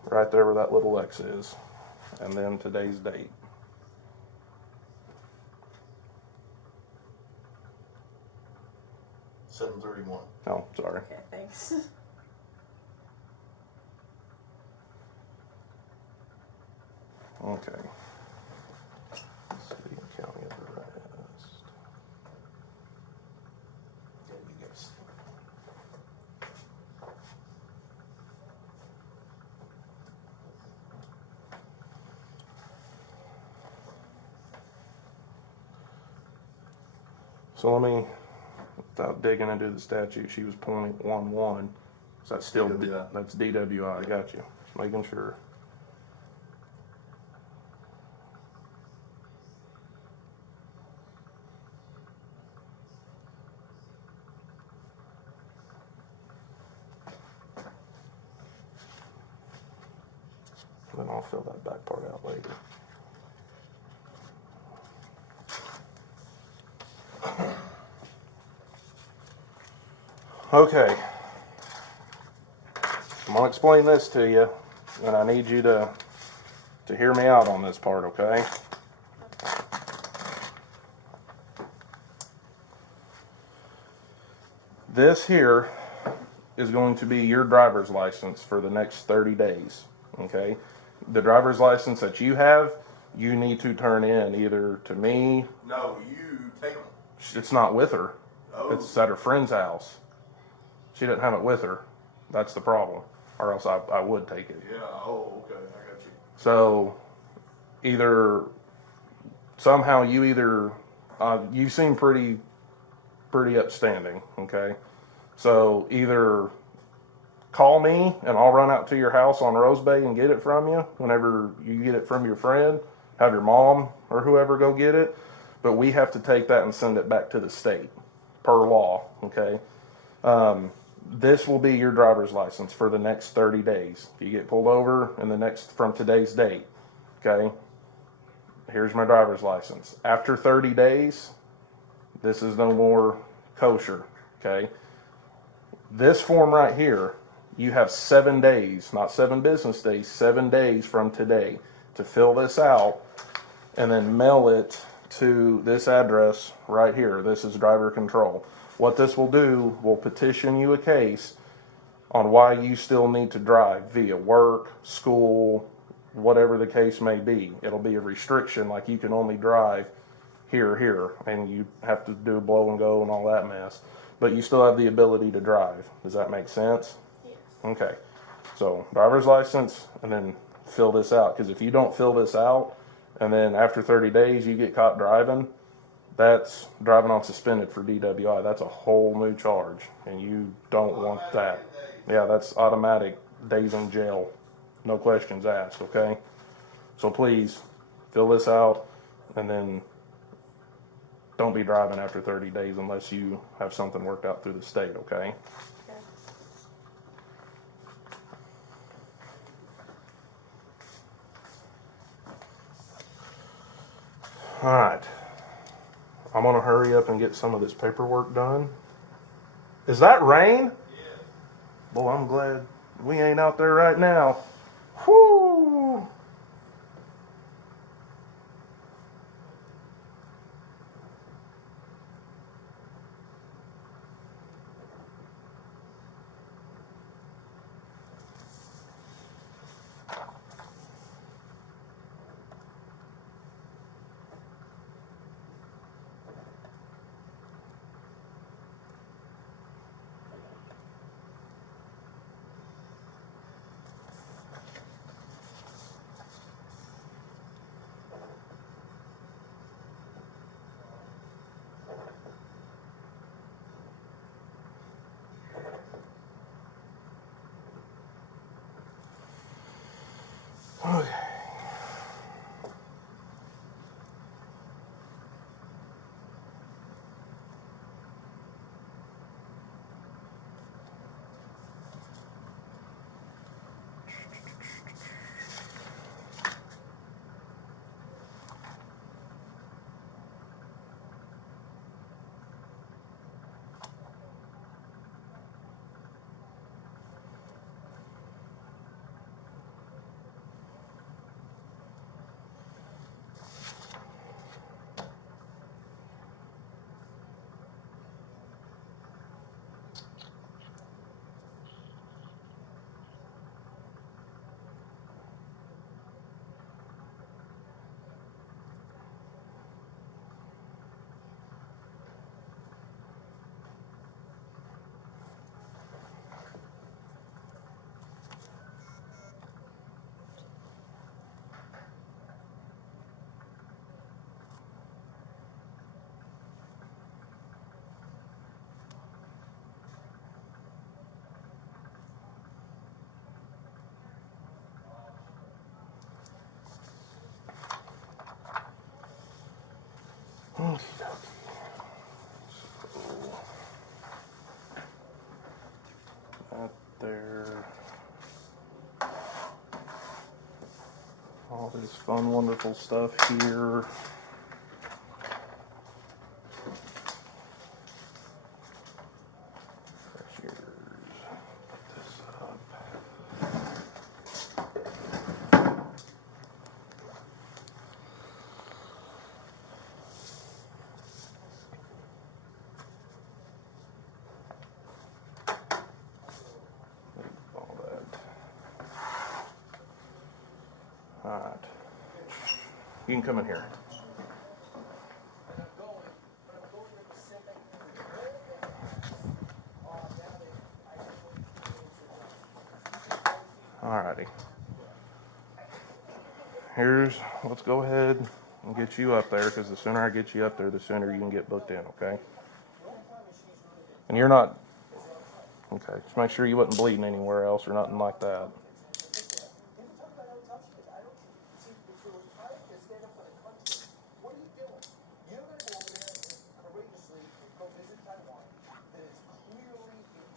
right there where that little X is, and then today's date. $7:31. Oh, sorry. Okay, thanks. Okay. City and county address. So let me, without digging into the statute, she was .11. So that's still, DWI. that's DWI, I got you. Just making sure. Then I'll fill that back part out later. Okay. I'm gonna explain this to you, and I need you to hear me out on this part, okay? This here is going to be your driver's license for the next 30 days, okay? The driver's license that you have, you need to turn in either to me. No, you take them. It's not with her. Oh. It's at her friend's house. She didn't have it with her. That's the problem. Or else I would take it. Yeah, oh, okay, I got you. So either somehow you seem pretty upstanding, okay? So either call me and I'll run out to your house on Rose Bay and get it from you whenever you get it from your friend. Have your mom or whoever go get it. But we have to take that and send it back to the state per law, okay? This will be your driver's license for the next 30 days. If you get pulled over from today's date, okay? Here's my driver's license. After 30 days, this is no more kosher, okay? This form right here, you have 7 days, not 7 business days, 7 days from today to fill this out and then mail it to this address right here. This is driver control. What this will do will petition you a case on why you still need to drive via work, school, whatever the case may be. It'll be a restriction, like you can only drive here, and you have to do blow and go and all that mess. but you still have the ability to drive. Does that make sense? Yes. Okay. So driver's license, and then fill this out. Because if you don't fill this out, and then after 30 days you get caught driving, that's driving on suspended for DWI. That's a whole new charge, and you don't want that. Yeah, that's automatic days in jail. No questions asked, okay? So please, fill this out, and then don't be driving after 30 days unless you have something worked out through the state, okay? All right. I'm going to hurry up and get some of this paperwork done. Is that rain? Yeah. Boy, I'm glad we ain't out there right now. Whoo! Okay. That there. All this fun, wonderful stuff here. Put this up. All that. All right. You can come in here. Alrighty. Let's go ahead and get you up there, because the sooner I get you up there, the sooner you can get booked in, okay? And you're not, okay, just make sure you wasn't bleeding anywhere else or nothing like that.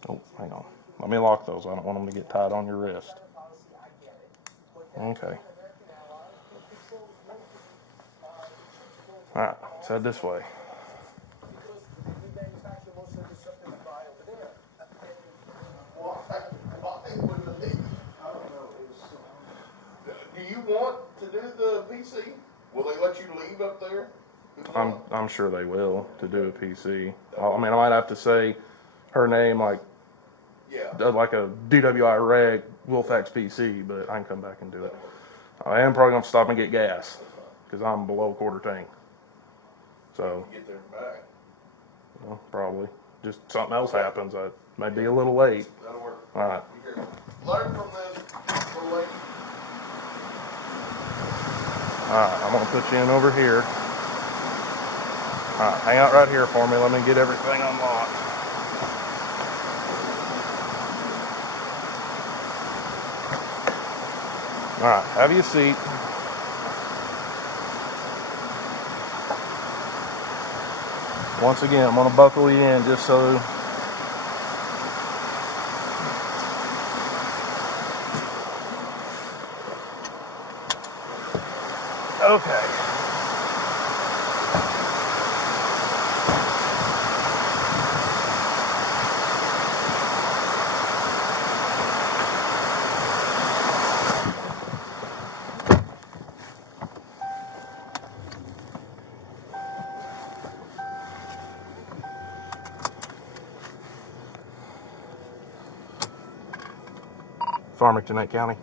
Oh, hang on. Let me lock those. I don't want them to get tied on your wrist. Okay. Alright, let's head this way. Do you want to do the PC? Will they let you leave up there? I'm sure they will to do a PC. I mean, I might have to say her name like a DWI reg Wilfax PC, but I can come back and do it. I am probably gonna stop and get gas because I'm below quarter tank. So get there and back. well, probably. just something else happens. I may be a little late. That'll work. All right. Learn from this little lady. All right, I'm gonna put you in over here. All right, hang out right here for me. Let me get everything unlocked. All right, have your seat. Once again, I'm gonna buckle you in just so. Okay. Farmington County.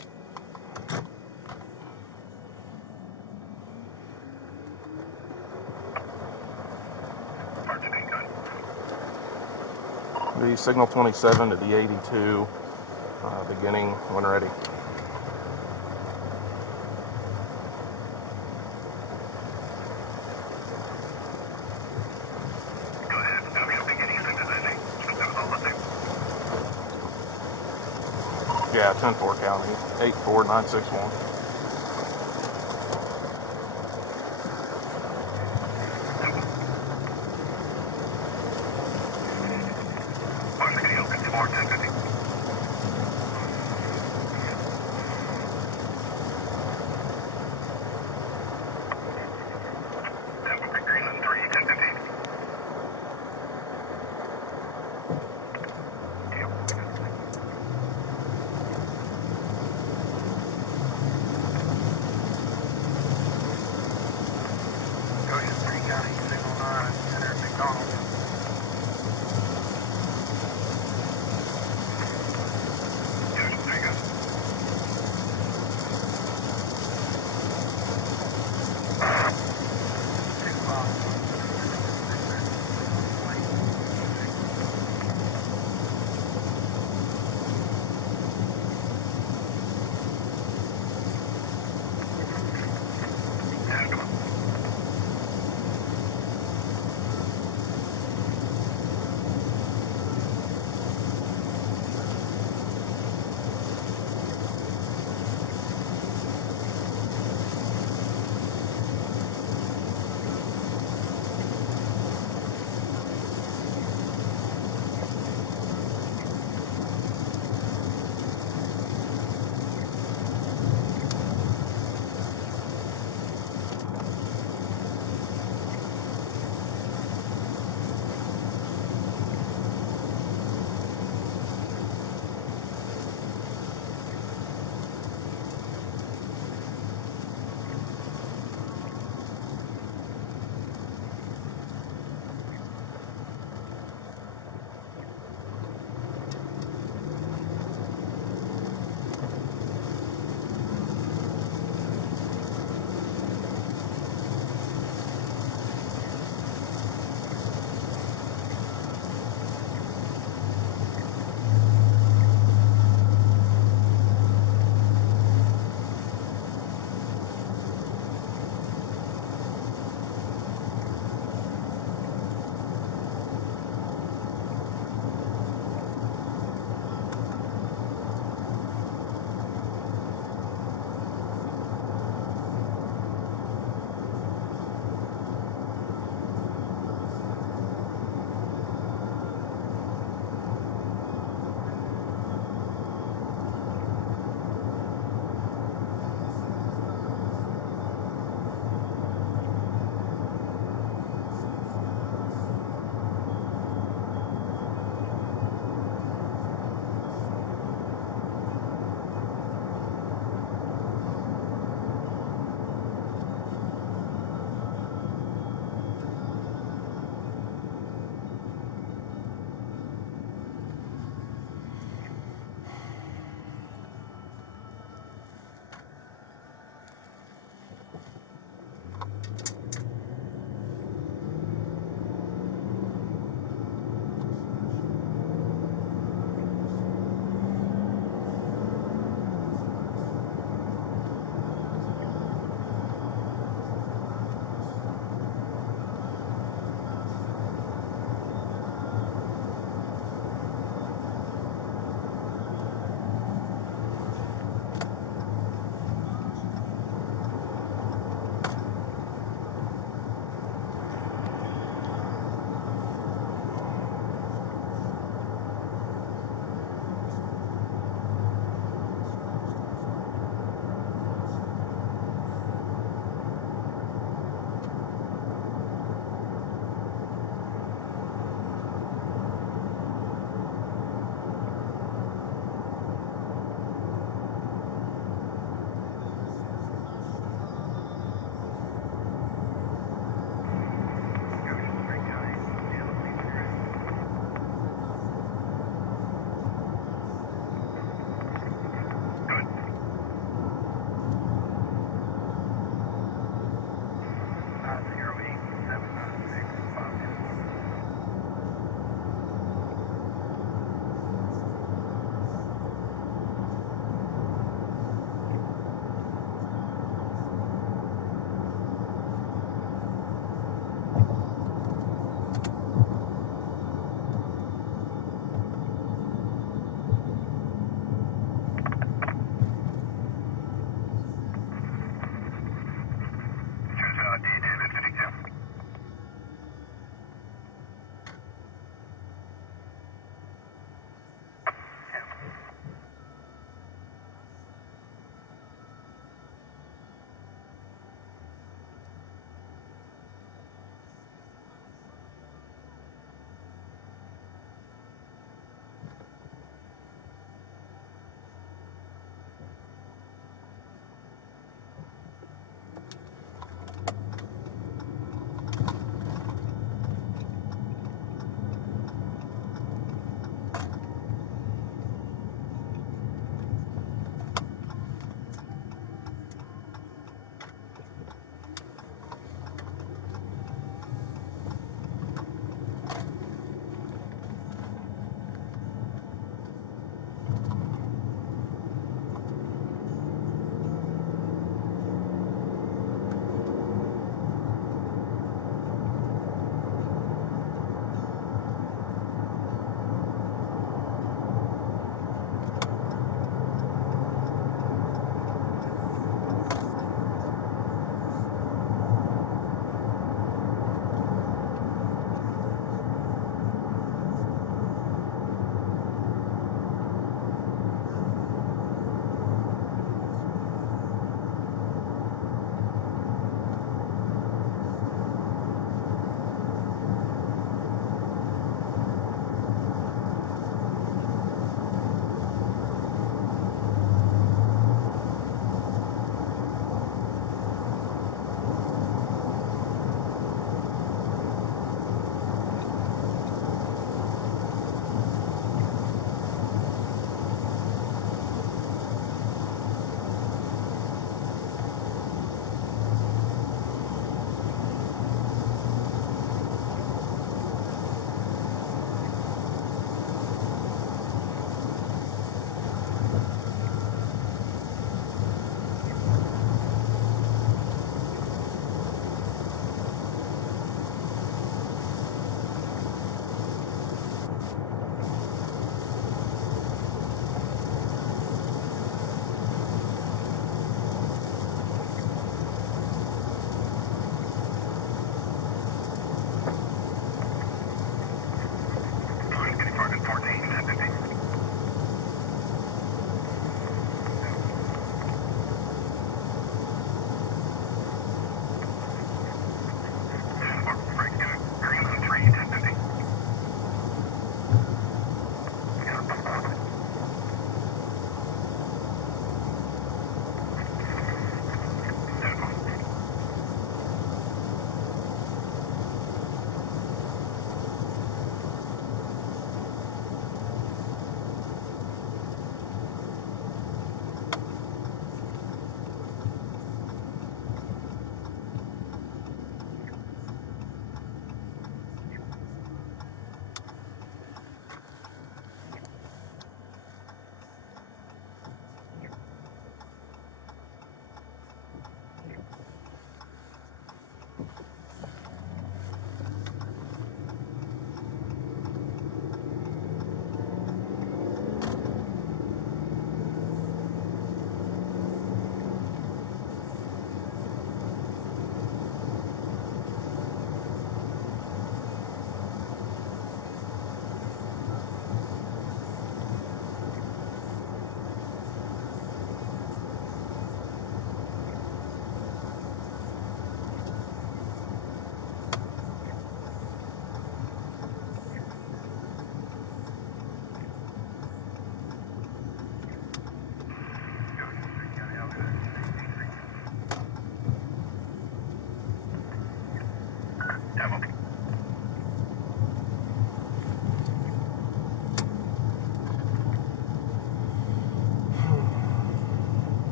The signal 27 to the 82, beginning when ready. Yeah, 10-4 County, 84961.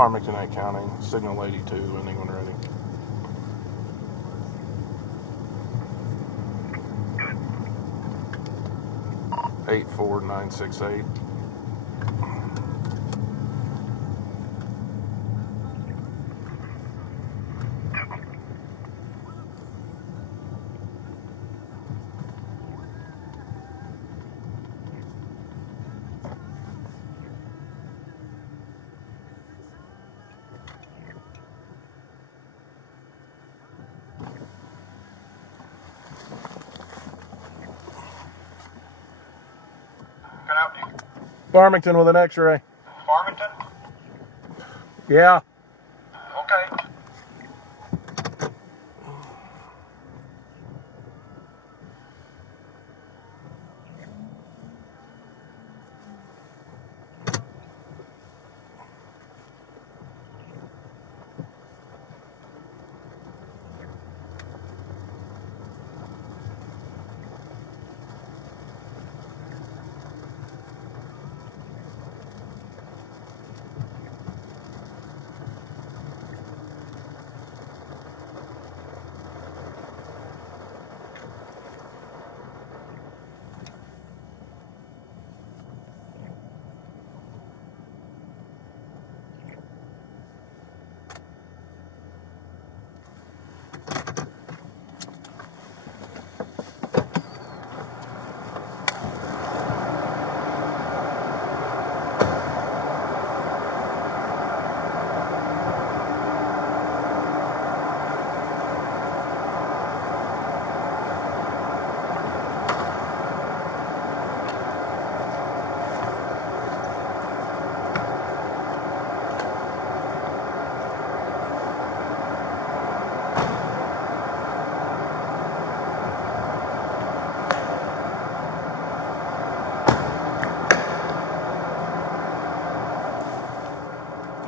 Farmington, 8 County, signal 82, ending when ready. Good. 84968. Can I help you? Farmington with an X-ray. Farmington? Yeah. Okay.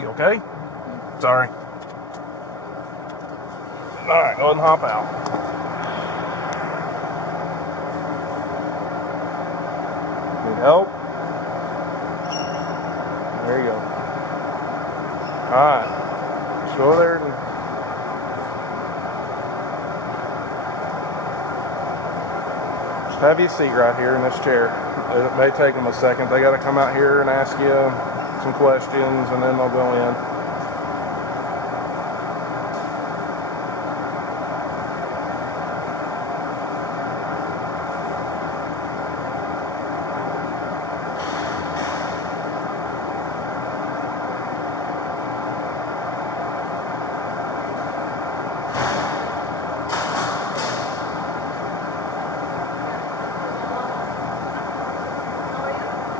You okay? Sorry. Alright, go ahead and hop out. Need help? There you go. Alright. Just go there and just have your seat right here in this chair. It may take them a second. They got to come out here and ask you some questions, and then they'll go in.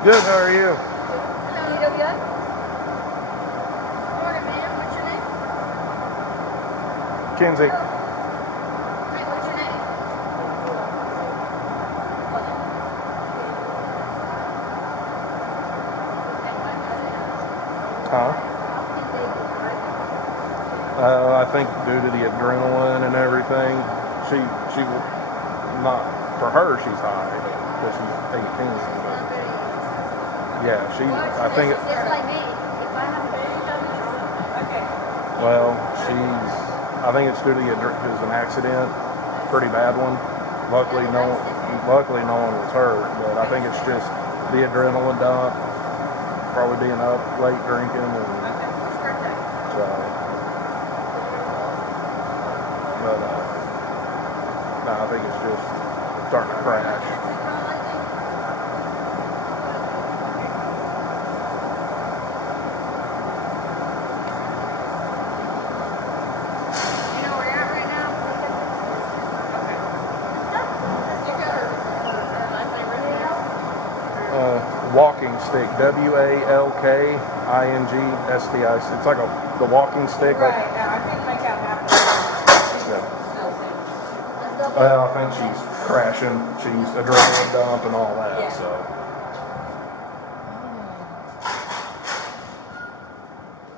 Good, how are you? Hello, you good? Morning, ma'am. What's your name? Kensi. Hey, what's your name? Huh? I think due to the adrenaline and everything, she not, for her she's high, because she's 18. Yeah, I think It's like me. If I have a baby, okay. well, I think it's due to it was an accident, pretty bad one. Luckily no one was hurt, but I think it's just the adrenaline dump, probably being up late drinking, and so, but no, I think it's just starting to crash. Walking stick, Walkingstick. It's like the walking stick. Right, I couldn't make out half of it. Well, I think she's crashing. She's adrenaline dump and all that. Yeah. So.